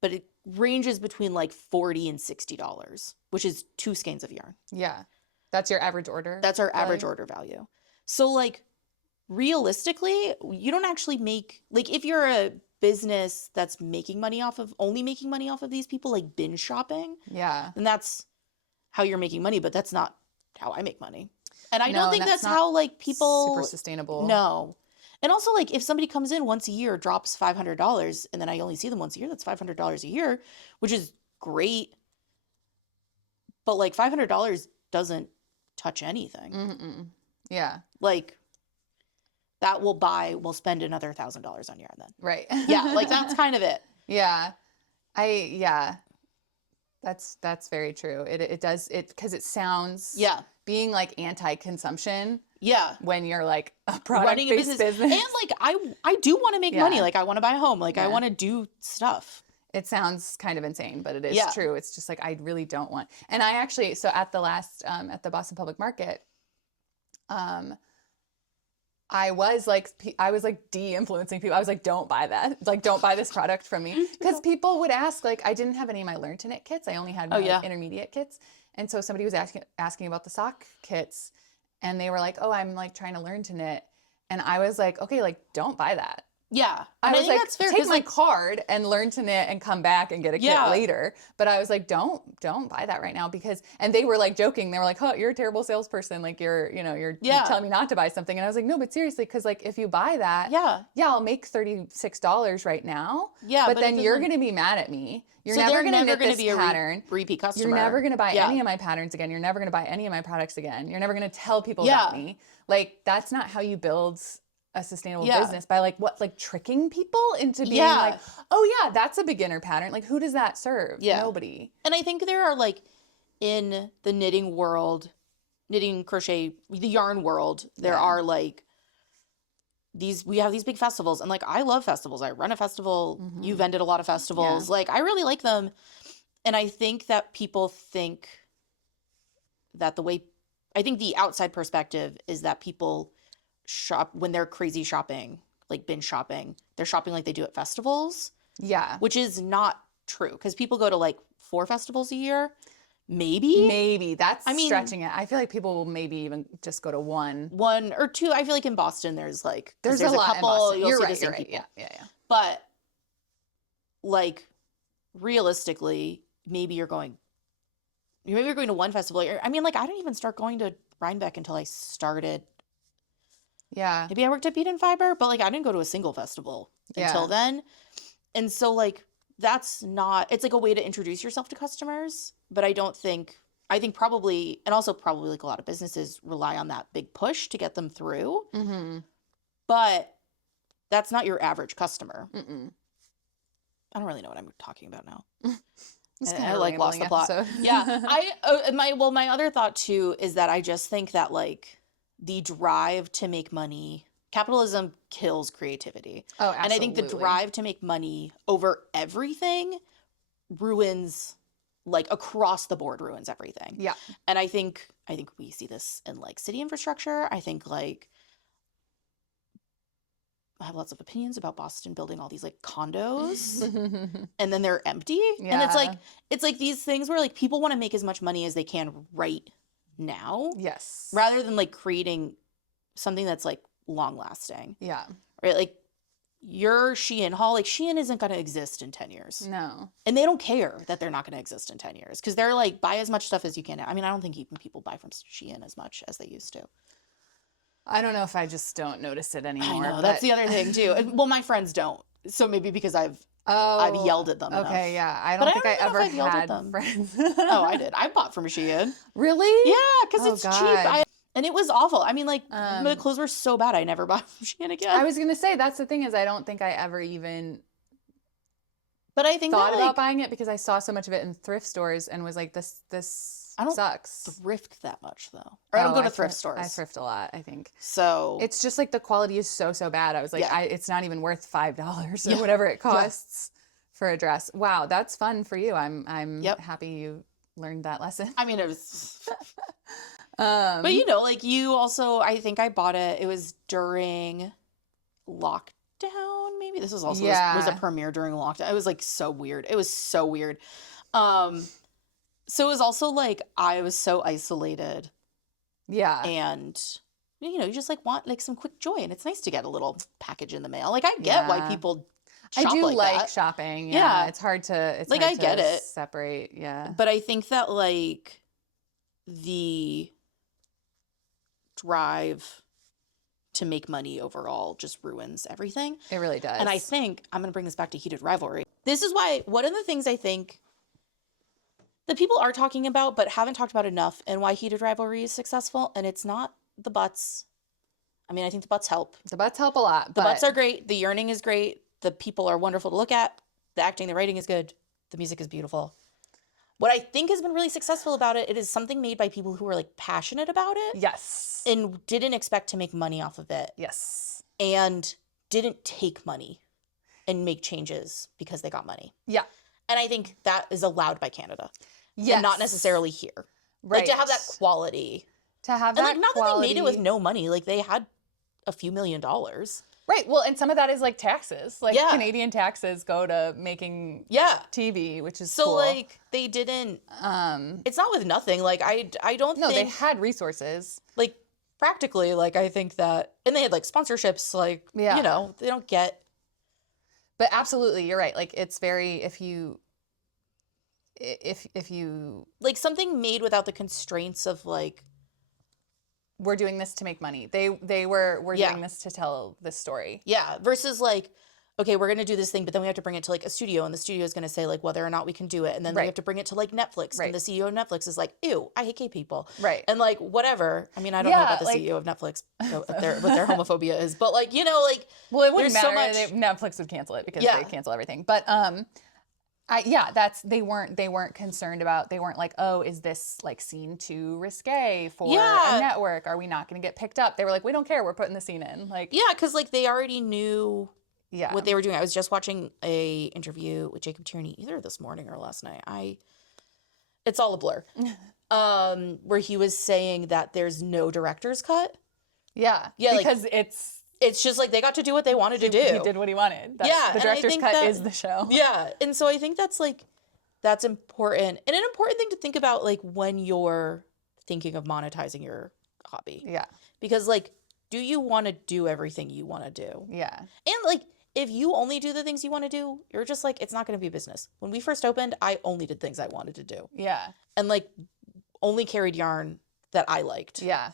But it ranges between like $40 and $60, which is 2 skeins of yarn. Yeah. That's your average order? That's our average order value. So like realistically, you don't actually make, like if you're a business that's only making money off of these people like binge shopping. Yeah. Then that's how you're making money, but that's not how I make money. And I don't think that's how like people super sustainable. No. And also like if somebody comes in once a year, drops $500 and then I only see them once a year, that's $500 a year, which is great. But like $500 doesn't touch anything. Mm-mm. Yeah. Like that we'll spend another $1,000 on yarn then. Right. Yeah. Like that's kind of it. Yeah. That's very true. It does it because it sounds Yeah. being like anti-consumption Yeah. when you're like a Running a product-based business. And like I do want to make money. Yeah. Like I want to buy a home. Like I Yeah. want to do stuff. It sounds kind of insane, but it is Yeah. true. It's just like I really don't want. And I actually, so at the last at the Boston Public Market, I was like de-influencing people. I was like, don't buy that. Like, don't buy this product from me. Because people would ask, like, I didn't have any of my Learn to Knit kits. I only had my like, intermediate kits. And so somebody was asking about the sock kits, and they were like, oh, I'm like trying to learn to knit. And I was like, okay, like, don't buy that. Yeah. I was think like, that's fair, take my like, card and learn to knit and come back and get a kit later. But I was like, don't buy that right now because, and they were like joking. They were like, oh, you're a terrible salesperson. Like you're telling me not to buy something. And I was like, no, but seriously, because like if you buy that, I'll make $36 right now. Yeah. But then you're going to be mad at me. You're never going to knit this pattern. Repeat customer. You're never going to buy any of my patterns again. You're never going to buy any of my products again. You're never going to tell people about me. Like that's not how you build a sustainable business, by like tricking people into being like, oh yeah, that's a beginner pattern. Like who does that serve? Nobody. And I think there are like in the knitting world, knitting, crochet, the yarn world, there are like we have these big festivals, and like I love festivals. I run a festival. Mm-hmm. You've ended a lot of festivals. Like I really like them. And I think that people think that I think the outside perspective is that people shop when they're crazy shopping, like binge shopping, they're shopping like they do at festivals. Yeah. Which is not true because people go to like 4 festivals a year. Maybe. That's stretching it. I feel like people will maybe even just go to one or two. I feel like in Boston there's a lot couple. In Boston. You're right. Yeah. But like realistically, maybe you're going to one festival. I mean, like I didn't even start going to Rhinebeck until I started. Yeah. Maybe I worked at Beat and Fiber, but like I didn't go to a single festival until then. And so like it's like a way to introduce yourself to customers, but I think probably, and also probably like a lot of businesses rely on that big push to get them through. Mm-hmm. But that's not your average customer. Mm-mm. I don't really know what I'm talking about now. I like lost the plot. Yeah. My other thought too is that I just think that like the drive to make money, capitalism kills creativity. Oh, absolutely. And I think the drive to make money over everything ruins, like across the board ruins everything. Yeah. And I think we see this in like city infrastructure. I think like I have lots of opinions about Boston building all these like condos and then they're empty. Yeah. And it's like these things where like people want to make as much money as they can right now. Yes. Rather than like creating something that's like long lasting. Yeah. Right. Like your Shein haul, like Shein isn't going to exist in 10 years. No. And they don't care that they're not going to exist in 10 years because they're like, buy as much stuff as you can. I mean, I don't think even people buy from Shein as much as they used to. I don't know if I just don't notice it anymore. I know, that's the other thing too. Well, my friends don't. So maybe because I've yelled at them enough. Okay, yeah. I don't think I ever had friends. Oh, I did. I bought from Shein. Really? Yeah, because it's cheap. And it was awful. I mean, like, the clothes were so bad, I never bought from Shein again. I was going to say, that's the thing is I don't think I ever even thought about buying it because I saw so much of it in thrift stores and was like, this I don't sucks. Thrift that much, though. Or I don't go to thrift stores. I thrift a lot, I think. So it's just like the quality is so bad. I was like, it's not even worth $5 or whatever it costs for a dress. Wow, that's fun for you. I'm happy you learned that lesson. I mean, it was... but you know, like you also, I think I bought it. It was during lockdown. Maybe this was also was a premiere during lockdown. It was like so weird. It was so weird. So it was also like I was so isolated. Yeah. And you know, you just like want like some quick joy, and it's nice to get a little package in the mail. Like I get why people shop I do like that. Shopping. Yeah. It's hard to like hard I get it. Separate. Yeah. But I think that like the drive to make money overall just ruins everything. It really does. And I think I'm going to bring this back to heated rivalry. This is why one of the things I think that people are talking about but haven't talked about enough and why heated rivalry is successful, and it's not the butts. I mean, I think the butts help. The butts help a lot. The butts are great. The yearning is great. The people are wonderful to look at. The acting, the writing is good. The music is beautiful. what I think has been really successful about it, it is something made by people who are like passionate about it. Yes. And didn't expect to make money off of it. Yes. And didn't take money and make changes because they got money. Yeah. And I think that is allowed by Canada. Yes. And not necessarily here. Right. Like to have that quality. To have and that like not quality. that they made it with no money. Like they had a few $1 million. Right. Well, and some of that is like taxes. Like Yeah. Canadian taxes go to making TV, which is so cool. like they didn't it's not with nothing. Like I don't think they had resources. Like practically, like I think that, and they had like sponsorships, like you know, they don't get. But absolutely, you're right. Like it's very if you like something made without the constraints of like we're doing this to make money. They were doing this to tell this story. Yeah, versus like, okay, we're going to do this thing, but then we have to bring it to like a studio, and the studio is going to say like whether or not we can do it. And then we have to bring it to like Netflix. And the CEO of Netflix is like, ew, I hate gay people. Right. And like, whatever. I mean, I don't know about the CEO of Netflix, what their homophobia is, but like, you know, like, well, it wouldn't matter. So much... Netflix would cancel it because they cancel everything. But, they weren't concerned about, they weren't like, oh, is this like scene too risque for a network? Are we not going to get picked up? They were like, we don't care. We're putting the scene in. Like, yeah. Cause like they already knew what they were doing. I was just watching a interview with Jacob Tierney either this morning or last night. It's all a blur. Where he was saying that there's no director's cut. Yeah. Because like, it's just like they got to do what they wanted to do. He did what he wanted. The director's cut is the show. Yeah. And so I think that's important. And an important thing to think about like when you're thinking of monetizing your hobby. Yeah. Because like, do you want to do everything you want to do? Yeah. And like, if you only do the things you want to do, you're just like, it's not going to be business. When we first opened, I only did things I wanted to do. Yeah. And like only carried yarn that I liked. Yeah.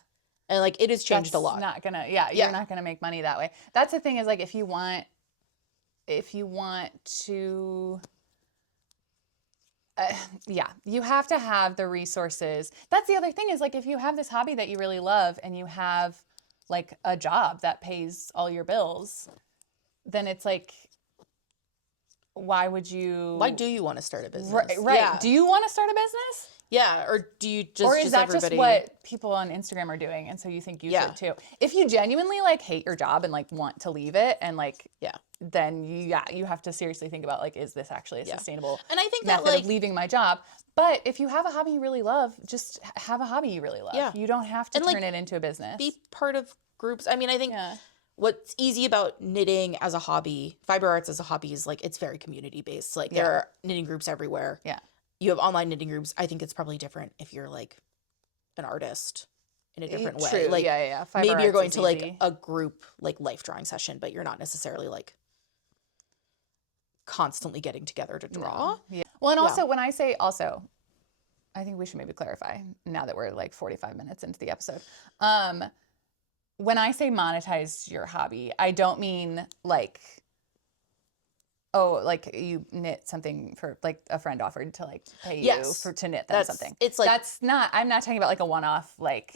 And like it has changed a lot. You're not gonna make money that way. That's the thing is like if you want to you have to have the resources. That's the other thing is like if you have this hobby that you really love and you have like a job that pays all your bills, then it's like why do you want to start a business? Right. Yeah. Do you want to start a business? Yeah, or do you just or is that everybody... just what people on Instagram are doing, and so you think you should too? If you genuinely like hate your job and like want to leave it, and like then you have to seriously think about like is this actually a sustainable and I think method that, like, of leaving my job? But if you have a hobby you really love, just have a hobby you really love. Yeah. You don't have to turn it into a business. Be part of groups. I mean, I think what's easy about knitting as a hobby, fiber arts as a hobby, is like it's very community based. Like there are knitting groups everywhere. Yeah. You have online knitting groups. I think it's probably different if you're like an artist in a different way. True. Like Fiber maybe you're going to easy. like a group like life drawing session, but you're not necessarily like constantly getting together to draw. No. Yeah. Well, and also when I say I think we should maybe clarify now that we're like 45 minutes into the episode. When I say monetize your hobby, I don't mean like like you knit something for like a friend offered to like pay you to knit them something. It's like I'm not talking about like a one-off like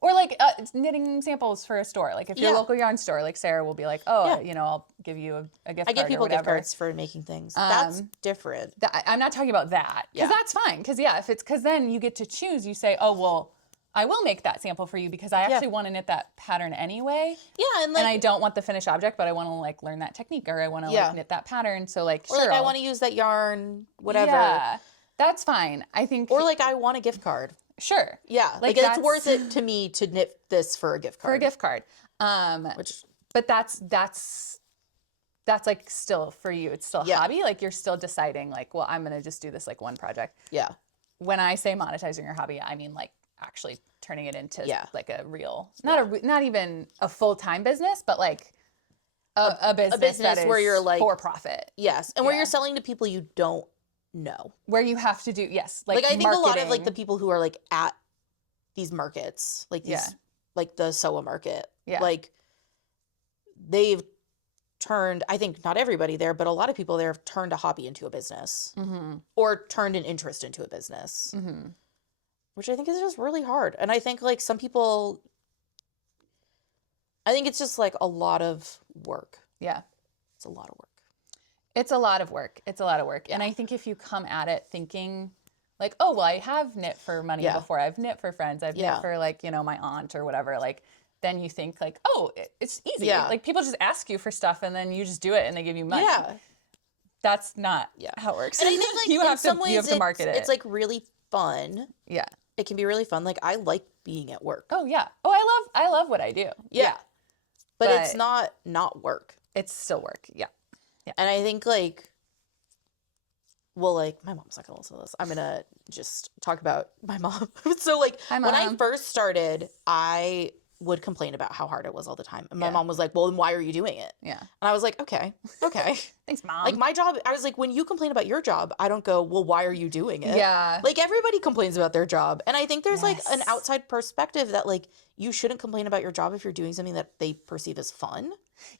or like knitting samples for a store. Like if you're a local yarn store, like Sarah will be like, I'll give you a gift card. I give people or gift cards for making things. That's different. I'm not talking about that because that's fine. Because then you get to choose. You say, oh well, I will make that sample for you because I actually want to knit that pattern anyway. Yeah, and I don't want the finished object, but I want to like learn that technique or I want to like knit that pattern. So like, or like I want to use that yarn, whatever. Yeah, that's fine. I think. Or like I want a gift card. Sure. Yeah, like it's worth it to me to knit this for a gift card. For a gift card. But that's like still for you. It's still a hobby. Like you're still deciding like, well, I'm gonna just do this like one project. Yeah. When I say monetizing your hobby, I mean like actually turning it into like a real, not even a full-time business, but like a business that is where you're like for profit. Yes. And where you're selling to people you don't know. Where you have to do, like I think marketing. A lot of like the people who are like at these markets, like these, like the SOA market, like they've turned, I think not everybody there, but a lot of people there have turned a hobby into a business or turned an interest into a business. Which I think is just really hard. And I think like some people, I think it's just like a lot of work. Yeah. It's a lot of work. It's a lot of work. It's a lot of work. And I think if you come at it thinking like, oh, well, I have knit for money Yeah. before. I've knit for friends. I've Yeah. knit for like, you know, my aunt or whatever. Like, then you think like, oh, it's easy. Yeah. Like people just ask you for stuff and then you just do it and they give you money. Yeah. That's not how it works. And I think like you in have some to, ways you have to market it. it's like really fun. Yeah. It can be really fun. Like I like being at work. Oh yeah. Oh, I love what I do. Yeah. But it's not work. It's still work. Yeah. Yeah. And I think like, well, like my mom's not gonna listen to this. I'm gonna just talk about my mom. So like Hi, when I Mom. first started, I would complain about how hard it was all the time. And my mom was like, well, then why are you doing it? Yeah. And I was like, okay. Thanks, Mom. Like my job, I was like, when you complain about your job, I don't go, well, why are you doing it? Yeah. Like everybody complains about their job. And I think there's like an Yes. outside perspective that like you shouldn't complain about your job if you're doing something that they perceive as fun.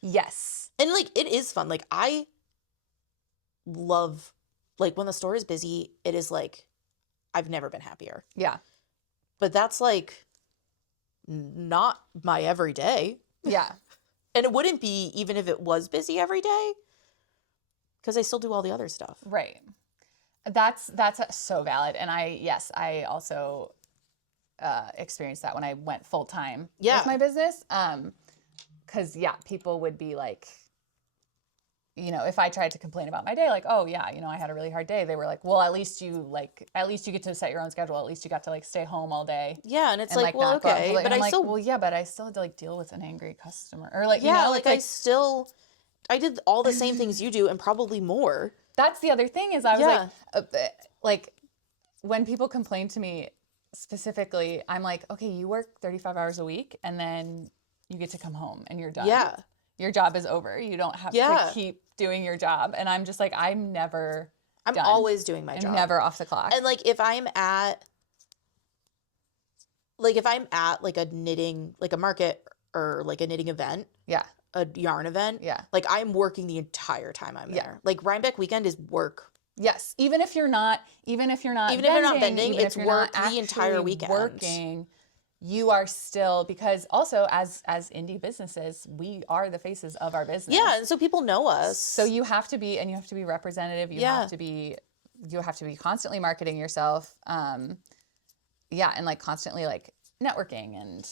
Yes. And like it is fun. Like I love, like when the store is busy, it is like, I've never been happier. Yeah. But that's like not my everyday. Yeah. And it wouldn't be even if it was busy every day, because I still do all the other stuff. Right. That's so valid. And I also experienced that when I went full time with my business. Because people would be like, you know, if I tried to complain about my day, like, oh yeah, you know, I had a really hard day. They were like, well, at least you get to set your own schedule. At least you got to like stay home all day. Yeah, and it's like, well, not go out okay, till late. but And I'm I like, still, well, yeah, but I still had to like deal with an angry customer, or like, yeah, you know, like I did all the same things you do and probably more. That's the other thing is I was like when people complain to me specifically, I'm like, okay, you work 35 hours a week and then you get to come home and you're done. Yeah. Your job is over. You don't have to keep doing your job. And I'm just like, I'm done. always doing my job. I'm never off the clock. And like if I'm at like a knitting, like a market or like a knitting event, a yarn event, like I'm working the entire time I'm there. Like Rhinebeck weekend is work. Yes, even if you're not vending, it's work the entire weekend. Working, you are still, because also as indie businesses, we are the faces of our business. Yeah, and so people know us. So you have to be representative. You have to be constantly marketing yourself. And like constantly like networking and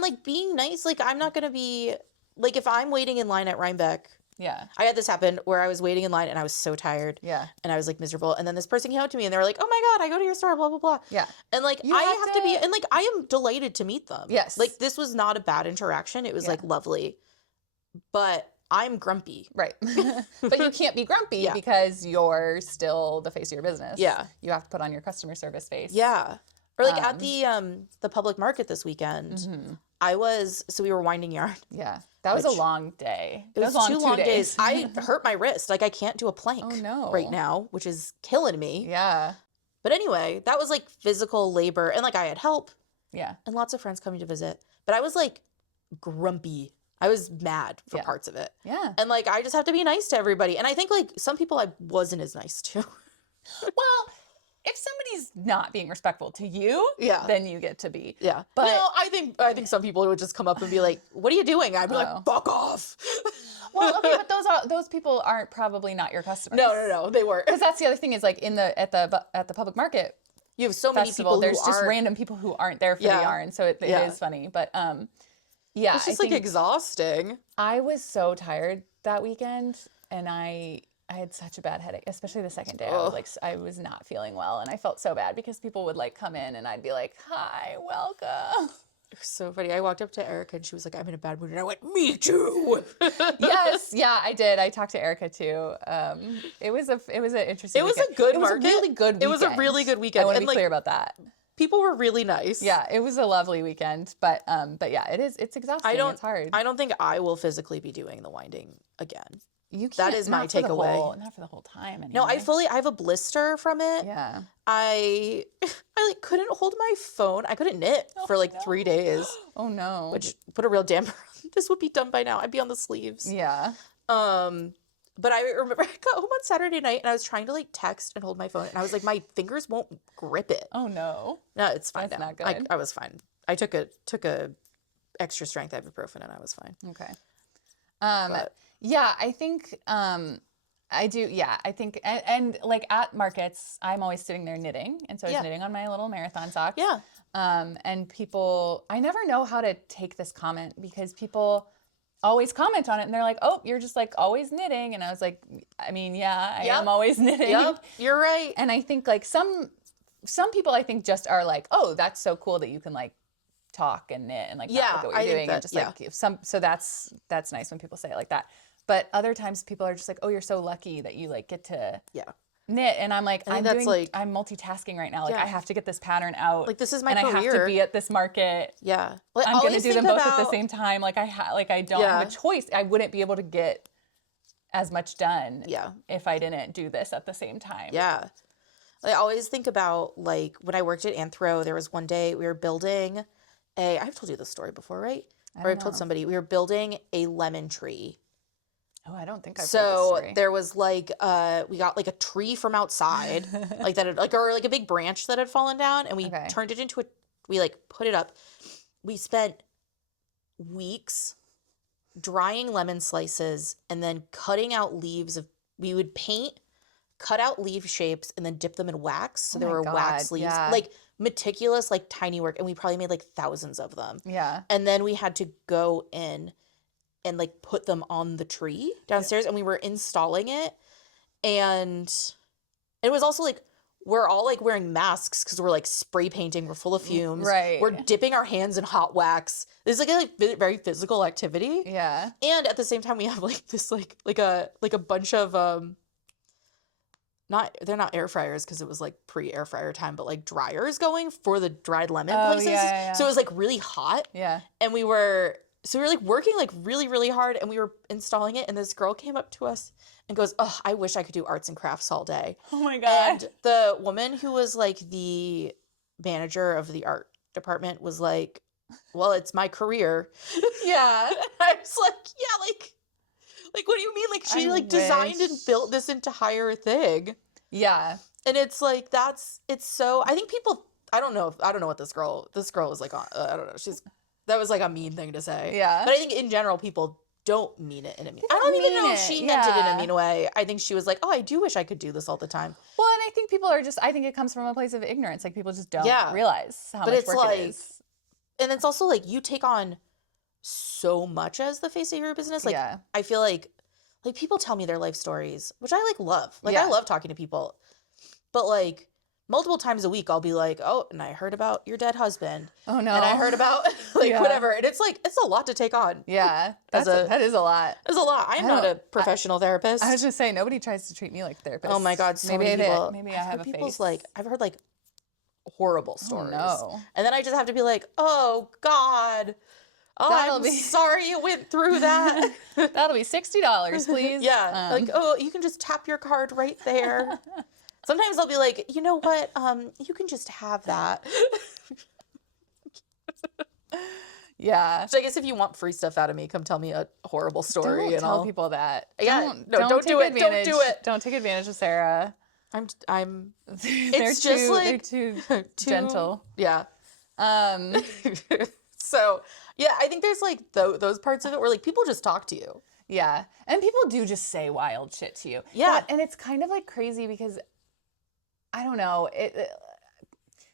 like being nice. Like I'm not gonna be like, if I'm waiting in line at Rhinebeck. Yeah. I had this happen where I was waiting in line and I was so tired. Yeah. And I was like miserable. And then this person came up to me and they were like, oh my God, I go to your store, blah, blah, blah. Yeah. And like, I have to be, and like, I am delighted to meet them. Yes. Like this was not a bad interaction. It was like lovely, but I'm grumpy. Right. But you can't be grumpy because you're still the face of your business. Yeah. You have to put on your customer service face. Yeah. Or like at the public market this weekend, we were winding yarn. Yeah. That was a long day. It was 2 long days. I hurt my wrist. Like I can't do a plank right now, which is killing me. Yeah. But anyway, that was like physical labor. And like I had help. Yeah. And lots of friends coming to visit. But I was like grumpy. I was mad for parts of it. Yeah. And like I just have to be nice to everybody. And I think like some people I wasn't as nice to. Well, if somebody's not being respectful to you, then you get to be. Yeah. But no, I think some people would just come up and be like, what are you doing? I'd be like, fuck off. Well, okay, but those people aren't probably not your customers. No, they weren't. Because that's the other thing is like at the public market, you have so many people there's just random people who aren't there for the yarn, so it is funny. But it's just like exhausting. I was so tired that weekend, and I had such a bad headache, especially the second day. I was not feeling well, and I felt so bad because people would like come in and I'd be like, "Hi, welcome." It was so funny. I walked up to Erica and she was like, "I'm in a bad mood," and I went, "Me too." Yes, yeah, I did. I talked to Erica too. It was an interesting. It was a good market. It was a really good weekend. It was a really good weekend. I want to be clear about that. People were really nice. Yeah, it was a lovely weekend, but yeah, it's exhausting. It's hard. I don't think I will physically be doing the winding again. You can't. That is my takeaway. Not for the whole time. Anyway. No, I have a blister from it. Yeah. I like couldn't hold my phone. I couldn't knit for like 3 days. Oh no. Which put a real damper on. This would be done by now. I'd be on the sleeves. Yeah. But I remember I got home on Saturday night and I was trying to like text and hold my phone and I was like, my fingers won't grip it. Oh no. No, it's fine. That's now. not good. I was fine. I took a extra strength ibuprofen and I was fine. Okay. Yeah, I think I do, yeah. I think, and like at markets, I'm always sitting there knitting, and so I was knitting on my little marathon socks. Yeah. And people, I never know how to take this comment because people always comment on it, and they're like, "Oh, you're just like always knitting," and I was like, "I mean, yeah, I am always knitting." Yep, you're right. And I think like some people, I think just are like, "Oh, that's so cool that you can like talk and knit and like not look at what you're doing," and just like some. So that's nice when people say it like that. But other times people are just like, "Oh, you're so lucky that you like get to knit," and I'm like, I'm multitasking right now. Like I have to get this pattern out. Like this is my and career. I have to be at this market. Yeah, like, I'm gonna do them both at the same time. Like I don't have a choice. I wouldn't be able to get as much done if I didn't do this at the same time. Yeah. I always think about like when I worked at Anthro, there was one day we were building I've told you this story before, right? Or I've told somebody we were building a lemon tree. Oh, I don't think I've heard this story. So there was like we got like a tree from outside, like that had, or like a big branch that had fallen down, and we turned it into we like put it up. We spent weeks drying lemon slices and then cutting out leaves we would paint, cut out leaf shapes, and then dip them in wax. So there were wax leaves. Yeah. Like meticulous, like tiny work, and we probably made like thousands of them. Yeah. And then we had to go in and like put them on the tree downstairs, and we were installing it, and it was also like we're all like wearing masks because we're like spray painting, we're full of fumes, right? We're dipping our hands in hot wax. This is like a very physical activity, and at the same time we have like this like a bunch of they're not air fryers because it was like pre-air fryer time, but like dryers going for the dried lemon places. So it was like really hot, and we were like working like really, really hard, and we were installing it, and this girl came up to us and goes, "Oh, I wish I could do arts and crafts all day." Oh my God. And the woman who was like the manager of the art department was like, "Well, it's my career." Yeah. I was like, yeah, like what do you mean? Like she designed and built this entire thing. Yeah. And it's like it's so I think people I don't know what this girl was like on I don't know. That was like a mean thing to say. Yeah. But I think in general people don't mean it in a mean. I don't even know if she meant it in a mean way. I think she was like, "Oh, I do wish I could do this all the time." Well, and I think people are I think it comes from a place of ignorance. Like people just don't realize how much work it is. And it's also like you take on so much as the face of your business. Like I feel like people tell me their life stories, which I like love. Like I love talking to people. But like multiple times a week I'll be like, "Oh, and I heard about your dead husband." Oh no. And I heard about whatever. And it's like it's a lot to take on. Yeah. That is a lot. It's a lot. I'm not a professional therapist. I was just saying nobody tries to treat me like a therapist. Oh my God, so many people. Maybe I have a face. I've heard like horrible stories. Oh, no. And then I just have to be like, "Oh God. Oh, I'm sorry you went through that." That'll be $60, please. Yeah. Like, "Oh, you can just tap your card right there." Sometimes I'll be like, "You know what? You can just have that." Yeah. So I guess if you want free stuff out of me, come tell me a horrible story. Don't tell people that. Yeah. Don't do it. Don't do it. Don't take advantage of Sarah. I'm. It's just like they're too gentle. Yeah. So yeah, I think there's like those parts of it where like people just talk to you. Yeah, and people do just say wild shit to you. Yeah, and it's kind of like crazy because I don't know it,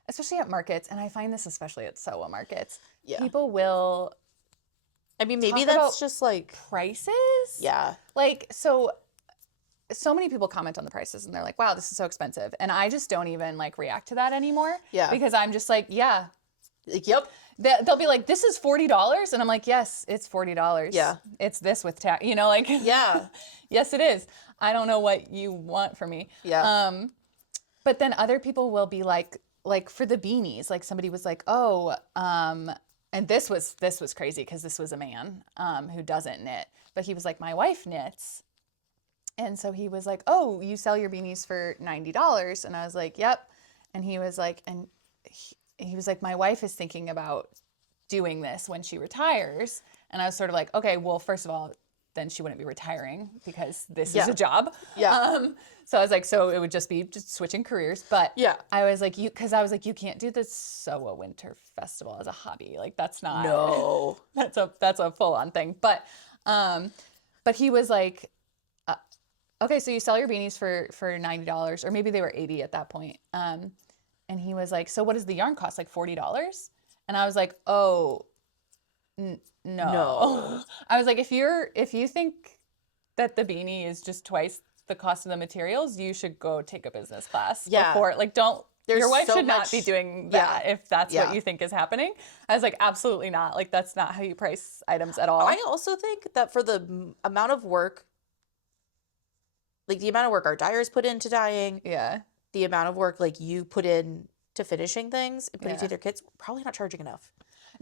especially at markets, and I find this especially at SOA markets. Yeah, people will. I mean, maybe that's just like prices. Yeah, like so many people comment on the prices and they're like, "Wow, this is so expensive," and I just don't even like react to that anymore. Yeah, because I'm just like, yeah. Like, yep. They'll be like, "This is $40," and I'm like, "Yes, it's $40. Yeah, it's this with tax." You know, like, yeah, yes, it is. I don't know what you want from me. Yeah. But then other people will be like for the beanies, like somebody was like, "Oh, and this was crazy because this was a man who doesn't knit, but he was like, my wife knits." And so he was like, "Oh, you sell your beanies for $90?" And I was like, "Yep." And he was like, he was like, "My wife is thinking about doing this when she retires." And I was sort of like, okay, well, first of all, then she wouldn't be retiring because this is a job. Yeah. So I was like, so it would just be switching careers. But yeah, I was like, you can't do the SOA Winter Festival as a hobby. Like that's not. No. That's a full on thing. But he was like, okay, so you sell your beanies for $90, or maybe they were 80 at that point. And he was like, so what does the yarn cost? Like $40? And I was like, oh, no. No. I was like, if you think that the beanie is just twice the cost of the materials, you should go take a business class before. Like, don't. Your wife should not be doing that if that's what you think is happening. I was like, absolutely not. Like, that's not how you price items at all. I also think that for the amount of work, like the amount of work our dyers put into dyeing, the amount of work like you put in to finishing things and putting together kits, probably not charging enough.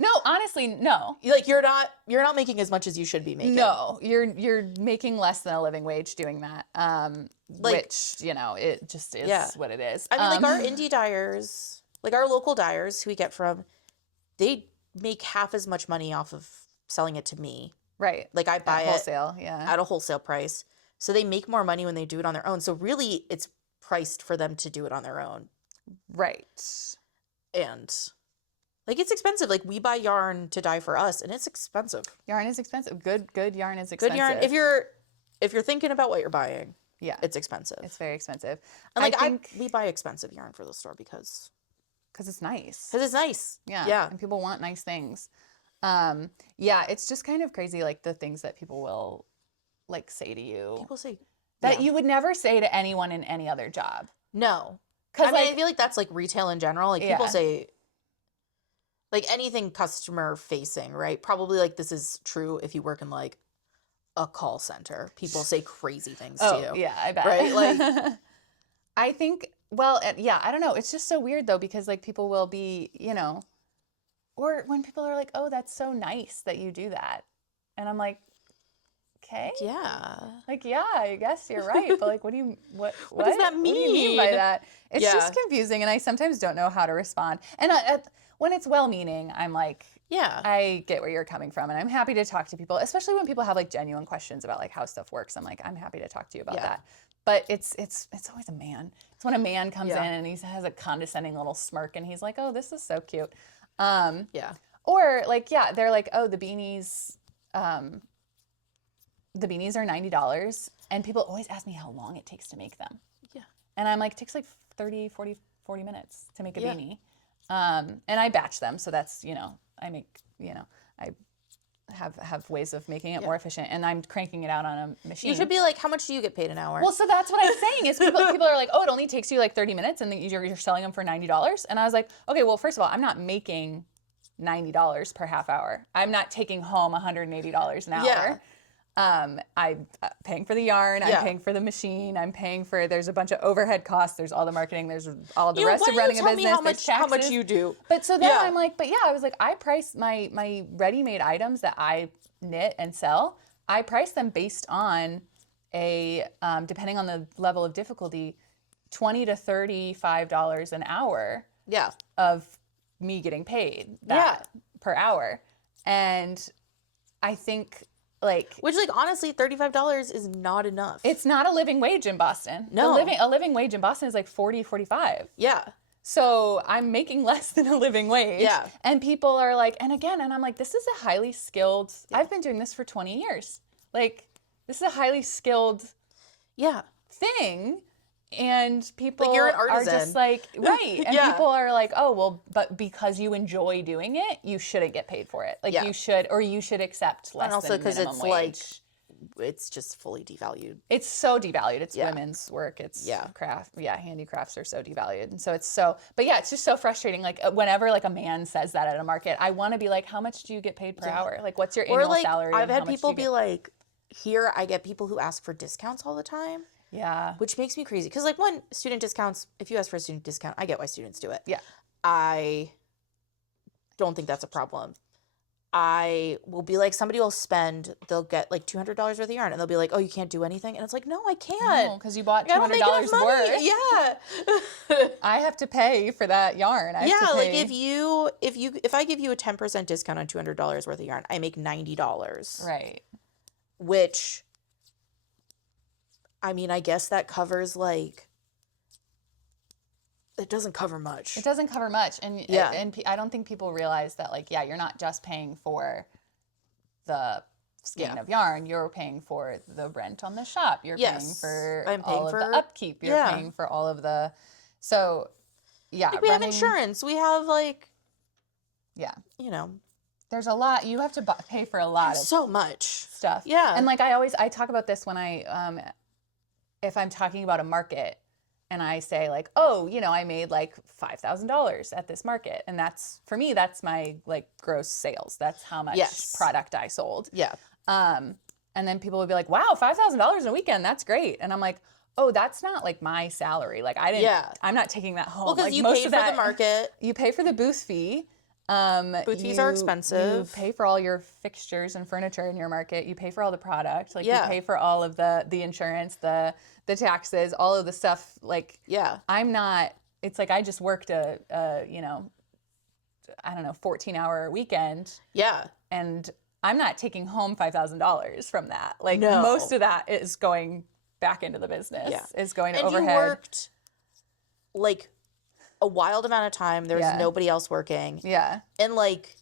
No, honestly, no. Like you're not making as much as you should be making. No, you're making less than a living wage doing that. Which, it just is what it is. I mean, like our indie dyers, like our local dyers who we get from, they make half as much money off of selling it to me. Right. Like I buy it wholesale, at a wholesale price. So they make more money when they do it on their own. So really it's priced for them to do it on their own. Right. And like it's expensive. Like we buy yarn to dye for us and it's expensive. Yarn is expensive. Good yarn is expensive. Good yarn. If you're thinking about what you're buying, it's expensive. It's very expensive. And like we buy expensive yarn for the store because it's nice. Because it's nice. Yeah. And people want nice things. It's just kind of crazy, like the things that people will like say to you. People say that you would never say to anyone in any other job. No. Because I feel like that's like retail in general. Like people say like anything customer facing, right? Probably like this is true if you work in like a call center. People say crazy things to you. Yeah, I bet. Right? Like I think, I don't know. It's just so weird though, because like people will be, or when people are like, oh, that's so nice that you do that. And I'm like, okay. Yeah. Like, yeah, I guess you're right. But like, what does that mean? What do you mean by that? It's just confusing. And I sometimes don't know how to respond. And when it's well-meaning, I'm like, I get where you're coming from. And I'm happy to talk to people, especially when people have like genuine questions about like how stuff works. I'm like, I'm happy to talk to you about that. But it's always a man. It's when a man comes in and he has a condescending little smirk and he's like, oh, this is so cute. Or like, they're like, oh, the beanies are $90. And people always ask me how long it takes to make them. Yeah. And I'm like, it takes like 30 minutes to make a beanie. And I batch them. So that's, I make, I have ways of making it more efficient, and I'm cranking it out on a machine. You should be like, how much do you get paid an hour? Well, so that's what I'm saying is people are like, oh, it only takes you like 30 minutes and then you're selling them for $90. And I was like, okay, well, first of all, I'm not making $90 per half hour. I'm not taking home $180 an hour. Yeah. I'm paying for the yarn. I'm paying for the machine. I'm paying for, there's a bunch of overhead costs. There's all the marketing. There's all the rest of running a business. How much you do. But so then I'm like, I was like, I price my ready-made items that I knit and sell. I price them based on depending on the level of difficulty, $20 to $35 an hour. Yeah. Of me getting paid per hour. And I think which honestly $35 is not enough. It's not a living wage in Boston. No. A living wage in Boston is like 40, 45. Yeah. So I'm making less than a living wage. Yeah. And people are like, and I'm like, this is a highly skilled, I've been doing this for 20 years. Like, this is a highly skilled thing. And people you're an are artisan. just like, right. And people are like, oh, well, but because you enjoy doing it, you shouldn't get paid for it. Like you should accept less and also than minimum wage. Like, it's just fully devalued. It's so devalued. It's women's work. It's craft. Yeah, handicrafts are so devalued. And so it's it's just so frustrating. Like whenever like a man says that at a market, I want to be like, how much do you get paid per hour? Like what's your annual salary? I've had people be like, here I get people who ask for discounts all the time. Yeah. Which makes me crazy. Because, like, one, student discounts, if you ask for a student discount, I get why students do it. Yeah. I don't think that's a problem. I will be like, somebody will they'll get, like, $200 worth of yarn, and they'll be like, oh, you can't do anything? And it's like, no, I can't. No, because you bought $200 worth. Yeah. I have to pay for that yarn. Like, if I give you a 10% discount on $200 worth of yarn, I make $90. Right. Which... I mean, I guess that covers, like, it doesn't cover much. It doesn't cover much. And I don't think people realize that, like, you're not just paying for the skein Yeah. of yarn. You're paying for the rent on the shop. You're paying Yes. for I'm paying all of for- the upkeep. You're yeah. paying for all of the, so yeah. Like we have insurance. We have like, yeah. you know, There's a lot, you have to pay for a lot of so much stuff. Yeah. And like I talk about this when if I'm talking about a market and I say like, oh, you know, I made like $5,000 at this market. And that's, for me, that's my like gross sales. That's how much Yes. product I sold. Yeah. And then people would be like, wow, $5,000 in a weekend. That's great. And I'm like, oh, that's not like my salary. Like I'm not taking that home. Well, because like, you most pay of for that, the market. You pay for the booth fee. Booth fees are expensive. You pay for all your fixtures and furniture in your market. You pay for all the product. Like you pay for all of the insurance, the taxes, all of the stuff. Like I'm not. It's like I just worked a 14-hour weekend. Yeah. And I'm not taking home $5,000 from that. Like most of that is going back into the business. Yeah. Is going to overhead. And you worked like a wild amount of time. There was nobody else working. Yeah. And like,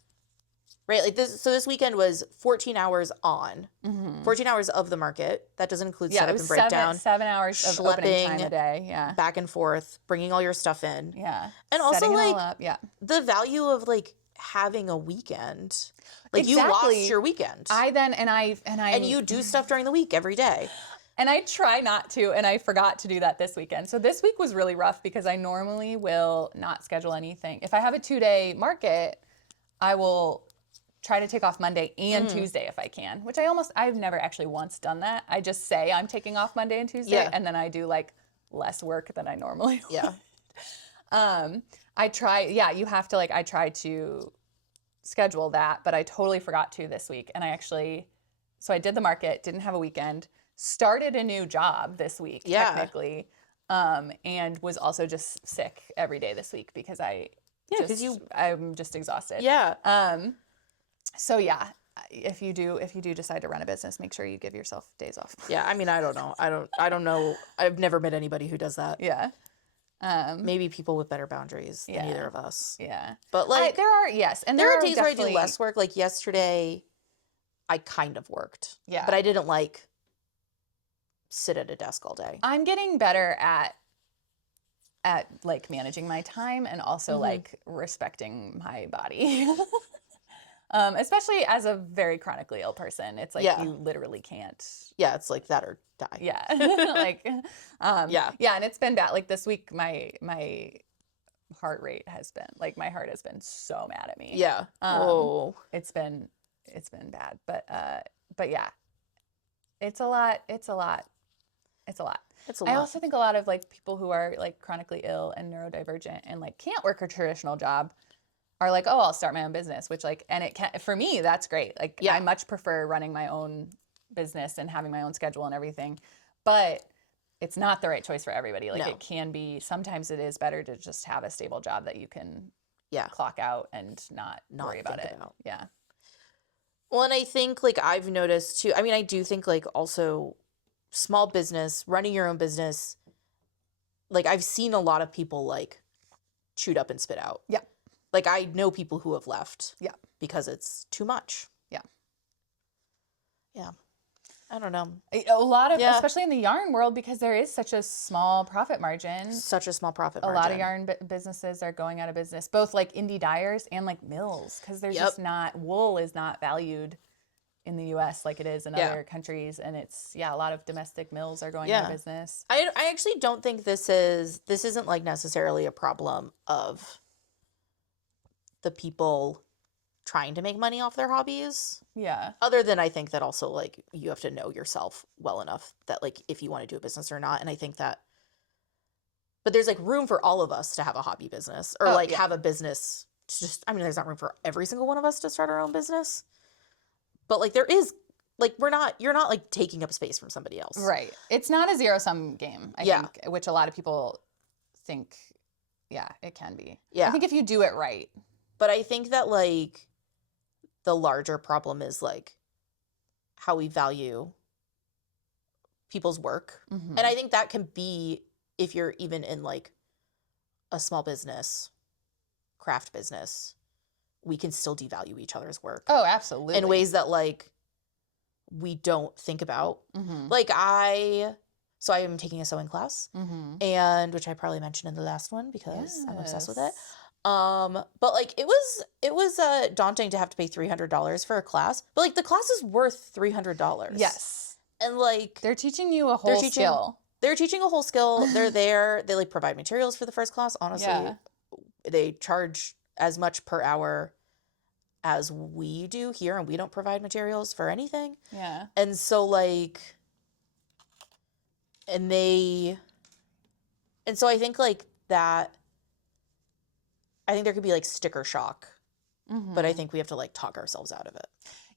right, like this weekend was 14 hours on. 14 hours of the market. That doesn't include setup and breakdown. 7 hours of opening time a day. Yeah. Back and forth, bringing all your stuff in. Yeah. And also setting like it all up. Yeah. The value of like having a weekend. Like you lost your weekend. And you do stuff during the week every day. And I try not to, and I forgot to do that this weekend. So this week was really rough because I normally will not schedule anything. If I have a 2-day market, I will try to take off Monday and Tuesday if I can, which I've never actually once done that. I just say I'm taking off Monday and Tuesday, and then I do like less work than I normally would. Yeah. I try to schedule that, but I totally forgot to this week. And so I did the market, didn't have a weekend, started a new job this week, technically, and was also just sick every day this week because I'm just exhausted. Yeah. So yeah, if you do decide to run a business, make sure you give yourself days off. Yeah. I mean, I don't know. I don't know. I've never met anybody who does that. Yeah. Maybe people with better boundaries than either of us. Yeah. But like there are days where I do less work. Like yesterday, I kind of worked. Yeah. But I didn't like sit at a desk all day. I'm getting better at like managing my time and also like respecting my body. Especially as a very chronically ill person. It's like you literally can't. Yeah, it's like that or die. Yeah. Like yeah, and it's been bad. Like this week my heart rate has been like my heart has been so mad at me. Yeah. It's been bad. But yeah. It's a lot. I also think a lot of like people who are like chronically ill and neurodivergent and like can't work a traditional job are like, oh, I'll start my own business, which like, and it can, for me, that's great. Like I much prefer running my own business and having my own schedule and everything, but it's not the right choice for everybody. Like it can be, sometimes it is better to just have a stable job that you can clock out and not worry about it. Yeah. Well, and I think like I've noticed too, I mean, I do think like also small business, running your own business, like I've seen a lot of people like chewed up and spit out. Yeah. Like I know people who have left. Yeah. Because it's too much. Yeah. Yeah. I don't know. A lot of, especially in the yarn world, because there is such a small profit margin. Such a small profit margin. A lot of yarn businesses are going out of business, both like indie dyers and like mills, because there's just not, wool is not valued in the U.S. like it is in other countries. And it's, a lot of domestic mills are going out of business. I actually don't think this isn't like necessarily a problem of the people trying to make money off their hobbies. Yeah. Other than I think that also like you have to know yourself well enough that like if you want to do a business or not. And I think that, but there's like room for all of us to have a hobby business or have a business. Just, I mean, there's not room for every single one of us to start our own business, but like there is, like you're not like taking up space from somebody else. Right. It's not a zero-sum game, I think, which a lot of people think, it can be. Yeah. I think if you do it right. But I think that like the larger problem is like how we value people's work. Mm-hmm. And I think that can be if you're even in like a small business, craft business, we can still devalue each other's work. Oh, absolutely. In ways that like we don't think about. Mm-hmm. Like so I am taking a sewing class, Mm-hmm. and which I probably mentioned in the last one because I'm obsessed with it. Yes. But like it was daunting to have to pay $300 for a class, but like the class is worth $300. Yes. And like They're teaching you a whole skill. They're teaching a whole skill. They're there. They like provide materials for the first class. Honestly, Yeah. they charge as much per hour as we do here, and we don't provide materials for anything. Yeah. And so like, and so I think like that, I think there could be like sticker shock, but I think we have to like talk ourselves out of it.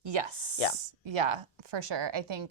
Yes. Yeah. Yeah, for sure. I think,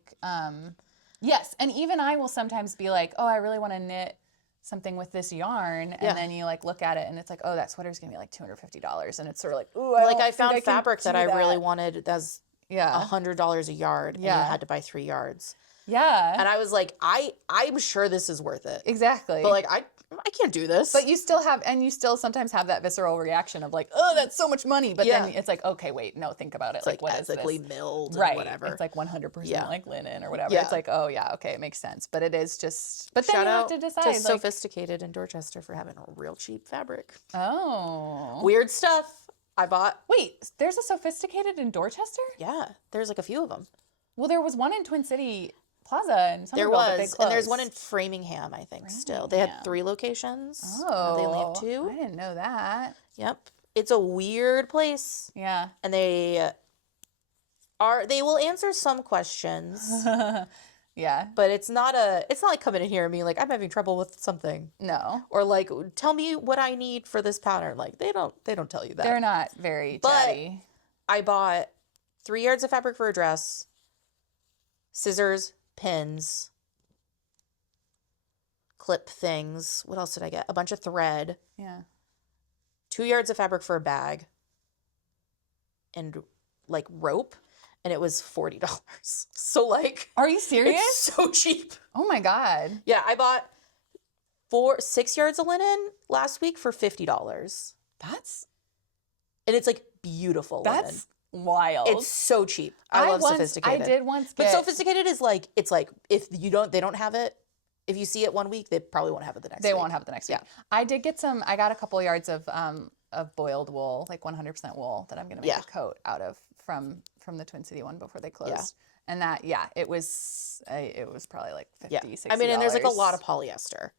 yes. And even I will sometimes be like, oh, I really want to knit something with this yarn. And then you like look at it and it's like, oh, that sweater's going to be like $250. And it's sort of like, ooh, I found fabric that I really wanted that's $100 a yard. And you had to buy 3 yards. Yeah. And I was like, I'm sure this is worth it. Exactly. But like, I can't do this. But you still sometimes have that visceral reaction of like, oh, that's so much money. But then it's like, okay, wait, no, think about it. It's like what ethically is this? milled Right. or whatever. It's like 100% like linen or whatever. Yeah. It's like, oh yeah, okay, it makes sense. But it is just, but then Shout you have out to decide. to like, Sophisticated in Dorchester for having real cheap fabric. oh. Weird stuff. I bought. Wait, there's a Sophisticated in Dorchester? Yeah, there's like a few of them. Well, there was one in Twin City Plaza and There was, and there's one in Framingham, I think. Still, they had 3 locations. Oh, they only have 2. I didn't know that. Yep, it's a weird place. Yeah, and they will answer some questions. yeah, but it's not like coming in here and being like, I'm having trouble with something. No, or like, tell me what I need for this pattern. Like they don't tell you that. They're not very chatty. I bought 3 yards of fabric for a dress, scissors, pins, clip things. What else did I get? A bunch of thread. Yeah. 2 yards of fabric for a bag. And like rope. And it was $40. So like, are you serious? It's so cheap. Oh my God. Yeah, I bought 6 yards of linen last week for $50. And it's like beautiful linen. That's wild. It's so cheap. I love Sophisticated. I did once But Sophisticated is like, it's like if they don't have it, if you see it one week, they probably won't have it the next week. They won't have it the next week. I did get I got a couple yards of boiled wool, like 100% wool that I'm going to make a coat out of from the Twin City one before they closed. Yeah. And that, it was probably like $50, $60. I mean, and there's like a lot of polyester.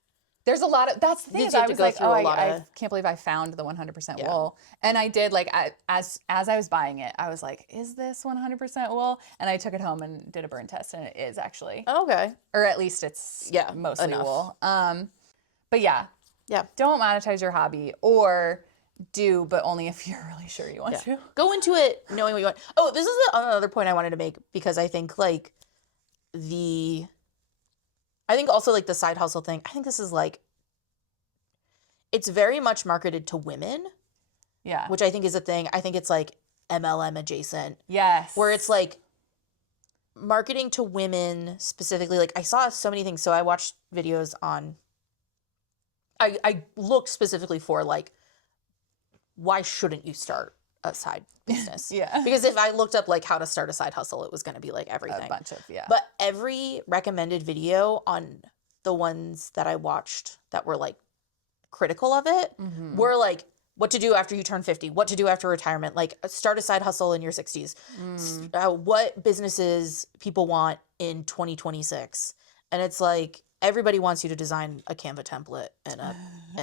There's a lot of, that's the thing is I was like, oh, I can't believe I found the 100% wool. And I did like, as I was buying it, I was like, is this 100% wool? And I took it home and did a burn test and it is actually. Okay. Or at least it's mostly enough. wool. But don't monetize your hobby, or do, but only if you're really sure you want to. Go into it knowing what you want. Oh, this is another point I wanted to make, because I think like I think also like the side hustle thing, I think this is like, it's very much marketed to women. Yeah. Which I think is a thing. I think it's like MLM adjacent. Yes. Where it's like marketing to women specifically. Like I saw so many things. So I watched videos on, I looked specifically for like, why shouldn't you start a side business? Because if I looked up like how to start a side hustle, it was going to be like everything. A bunch of, But every recommended video on the ones that I watched that were like critical of it were like, what to do after you turn 50, what to do after retirement, like start a side hustle in your 60s, what businesses people want in 2026. And it's like, everybody wants you to design a Canva template and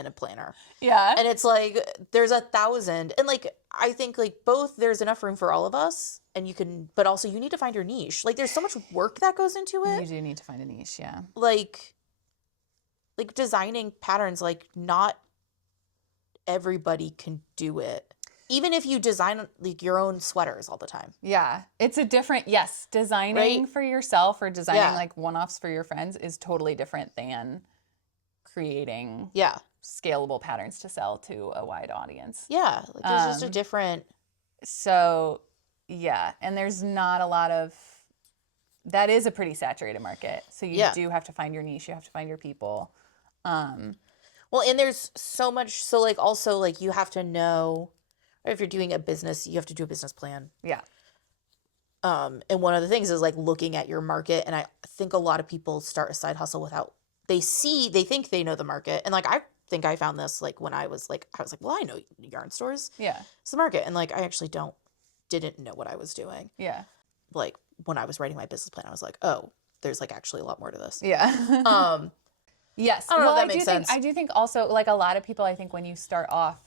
a planner. Yeah. And it's like, there's 1,000. And like, I think like both, there's enough room for all of us, and you can, but also you need to find your niche. Like there's so much work that goes into it. You do need to find a niche. Yeah. Like designing patterns, like not everybody can do it. Even if you design like your own sweaters all the time. Yeah. It's a different, designing for yourself or designing like one-offs for your friends is totally different than creating scalable patterns to sell to a wide audience. Yeah. Like there's just a different. So, and there's not a lot of, that is a pretty saturated market. So you do have to find your niche. You have to find your people. Well, and there's so much. So like also like you have to know, if you're doing a business, you have to do a business plan. Yeah. And one of the things is like looking at your market. And I think a lot of people start a side hustle without, they think they know the market. And like, I think I found this like when I was like, well, I know yarn stores. Yeah. It's the market. And like, I actually didn't know what I was doing. Yeah. Like when I was writing my business plan, I was like, oh, there's like actually a lot more to this. Yeah. Yes. I don't know if that makes sense. I do think also, like, a lot of people, I think when you start off,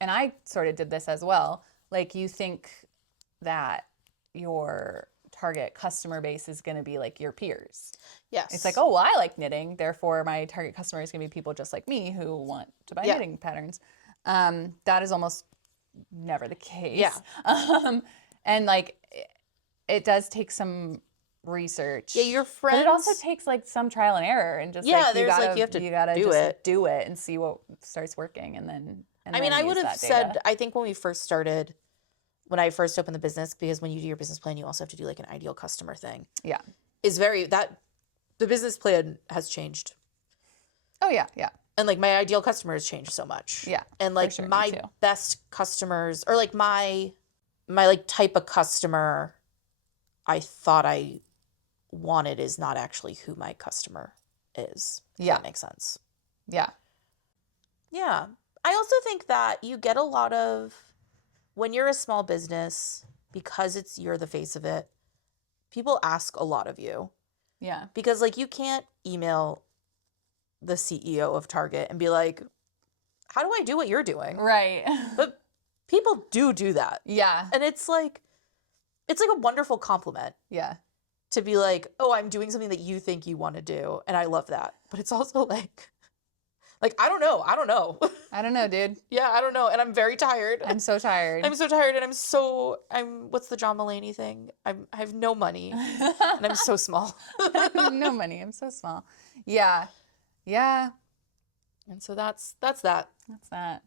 and I sort of did this as well, like, you think that your target customer base is going to be like your peers. Yes. It's like, oh, well, I like knitting, therefore my target customer is going to be people just like me who want to buy knitting patterns. That is almost never the case. Yeah. And like, it does take some research. Yeah, your friends. But it also takes like some trial and error and just yeah, like, there's like you have to do it and see what starts working and then. I mean, I would have said, I think when I first opened the business, because when you do your business plan, you also have to do like an ideal customer thing. Yeah. The business plan has changed. Oh yeah. Yeah. And like my ideal customer has changed so much. Yeah. And like my best customers, or like my like type of customer I thought I wanted is not actually who my customer is. If that makes sense. Yeah. Yeah. I also think that you get a lot of, when you're a small business, because you're the face of it, people ask a lot of you. Yeah. Because like you can't email the CEO of Target and be like, how do I do what you're doing? Right. But people do that. Yeah. And it's like a wonderful compliment. Yeah. To be like, oh, I'm doing something that you think you want to do. And I love that. But it's also like, I don't know. I don't know, dude. Yeah, I don't know. And I'm very tired. I'm so tired. I'm so tired. And what's the John Mulaney thing? I have no money. And I'm so small. No money. I'm so small. Yeah. Yeah. And so that's that. That's that.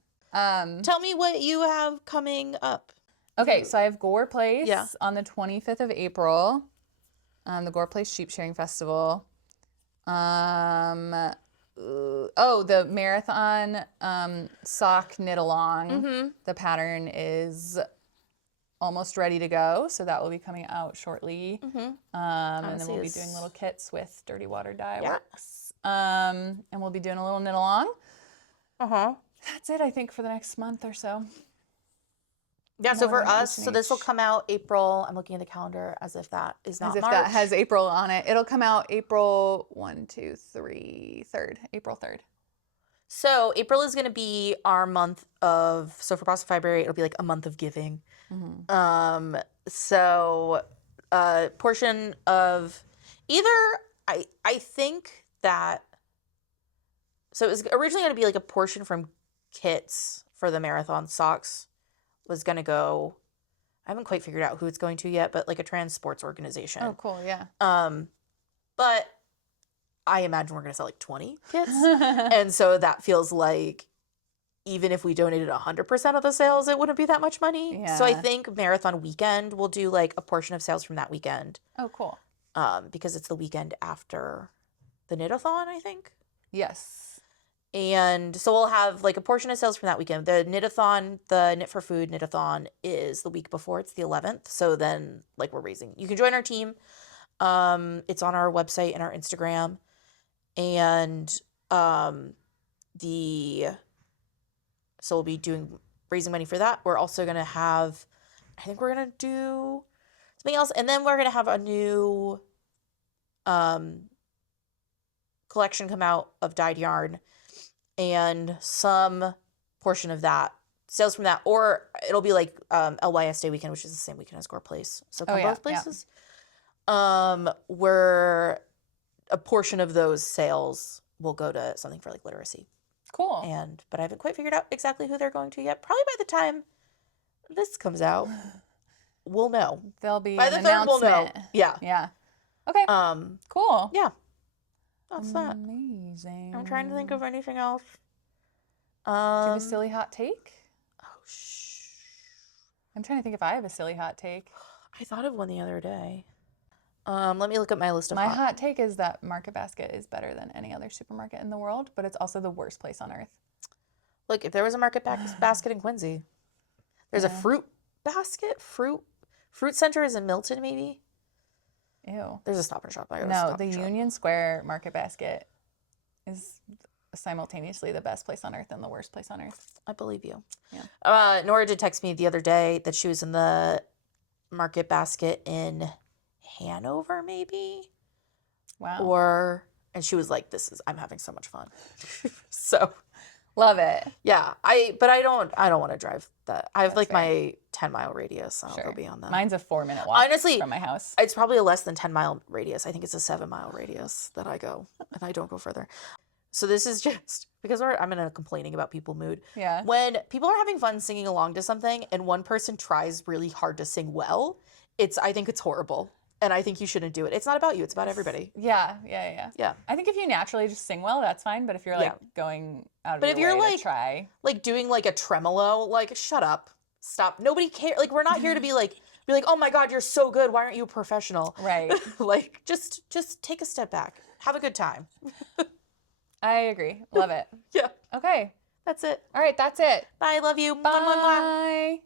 Tell me what you have coming up. Okay, so I have Gore Place on the 25th of April. The Gore Place Sheep Shearing Festival. The marathon sock knit along. Mm-hmm. The pattern is almost ready to go, so that will be coming out shortly. Mm-hmm. And then we'll be doing little kits with Dirty Water Dye Works. And we'll be doing a little knit along. Uh-huh. That's it, I think, for the next month or so. Yeah, so for us, so this will come out April. I'm looking at the calendar as if that is not March. As if that has April on it. It'll come out April 3rd. April 3rd. So April is going to be our month of, so for Boston Fiber, it'll be like a month of giving. Mm-hmm. So a portion of I think that, so it was originally going to be like a portion from kits for the marathon socks. Was going to go, I haven't quite figured out who it's going to yet, but like a trans sports organization. Oh, cool, yeah. But I imagine we're going to sell like 20 kits. And so that feels like even if we donated 100% of the sales, it wouldn't be that much money. Yeah. So I think marathon weekend, we'll do like a portion of sales from that weekend. Oh, cool. Because it's the weekend after the knit-a-thon, I think. Yes. And so we'll have like a portion of sales from that weekend. The knit-a-thon, the Knit for Food knit-a-thon is the week before. It's the 11th. So then like we're raising. You can join our team. It's on our website and our Instagram. And so we'll be raising money for that. We're also going to have, I think we're going to do something else. And then we're going to have a new collection come out of dyed yarn. And some portion of that, sales from that, or it'll be like LYS Day weekend, which is the same weekend as Gore Place. So from both places. Yeah. Where a portion of those sales will go to something for like literacy. Cool. But I haven't quite figured out exactly who they're going to yet. Probably by the time this comes out, we'll know. There'll be by the 3rd, we'll know. Yeah. Yeah. Okay. Cool. Yeah. That's that. Amazing. I'm trying to think of anything else. Do you have a silly hot take? Oh, I'm trying to think if I have a silly hot take. I thought of one the other day. Let me look at my list of My hot take is that Market Basket is better than any other supermarket in the world, but it's also the worst place on earth. Look, if there was a Market Basket in Quincy, there's a fruit basket, fruit Fruit Center is in Milton, maybe? Ew. There's a Stop and Shop. No, the Union Square Market Basket is simultaneously the best place on earth and the worst place on earth. I believe you. Yeah. Nora did text me the other day that she was in the Market Basket in Hanover, maybe? Wow. And she was like, I'm having so much fun. So love it. Yeah. I don't want to drive that. I have That's my 10-mile radius. I don't go beyond that. Mine's a 4-minute walk Honestly, from my house. It's probably a less than 10-mile radius. I think it's a 7-mile radius that I go, and I don't go further. So this is just because I'm in a complaining about people mood. Yeah. When people are having fun singing along to something and one person tries really hard to sing well, I think it's horrible. And I think you shouldn't do it. It's not about you. It's about everybody. Yeah. I think if you naturally just sing well, that's fine. But if you're going out of your way to try, doing a tremolo, shut up, stop. Nobody cares. We're not here to be like, oh my God, you're so good. Why aren't you a professional? Right. Just take a step back. Have a good time. I agree. Love it. Yeah. Okay. That's it. All right. That's it. Bye. Love you. Bye.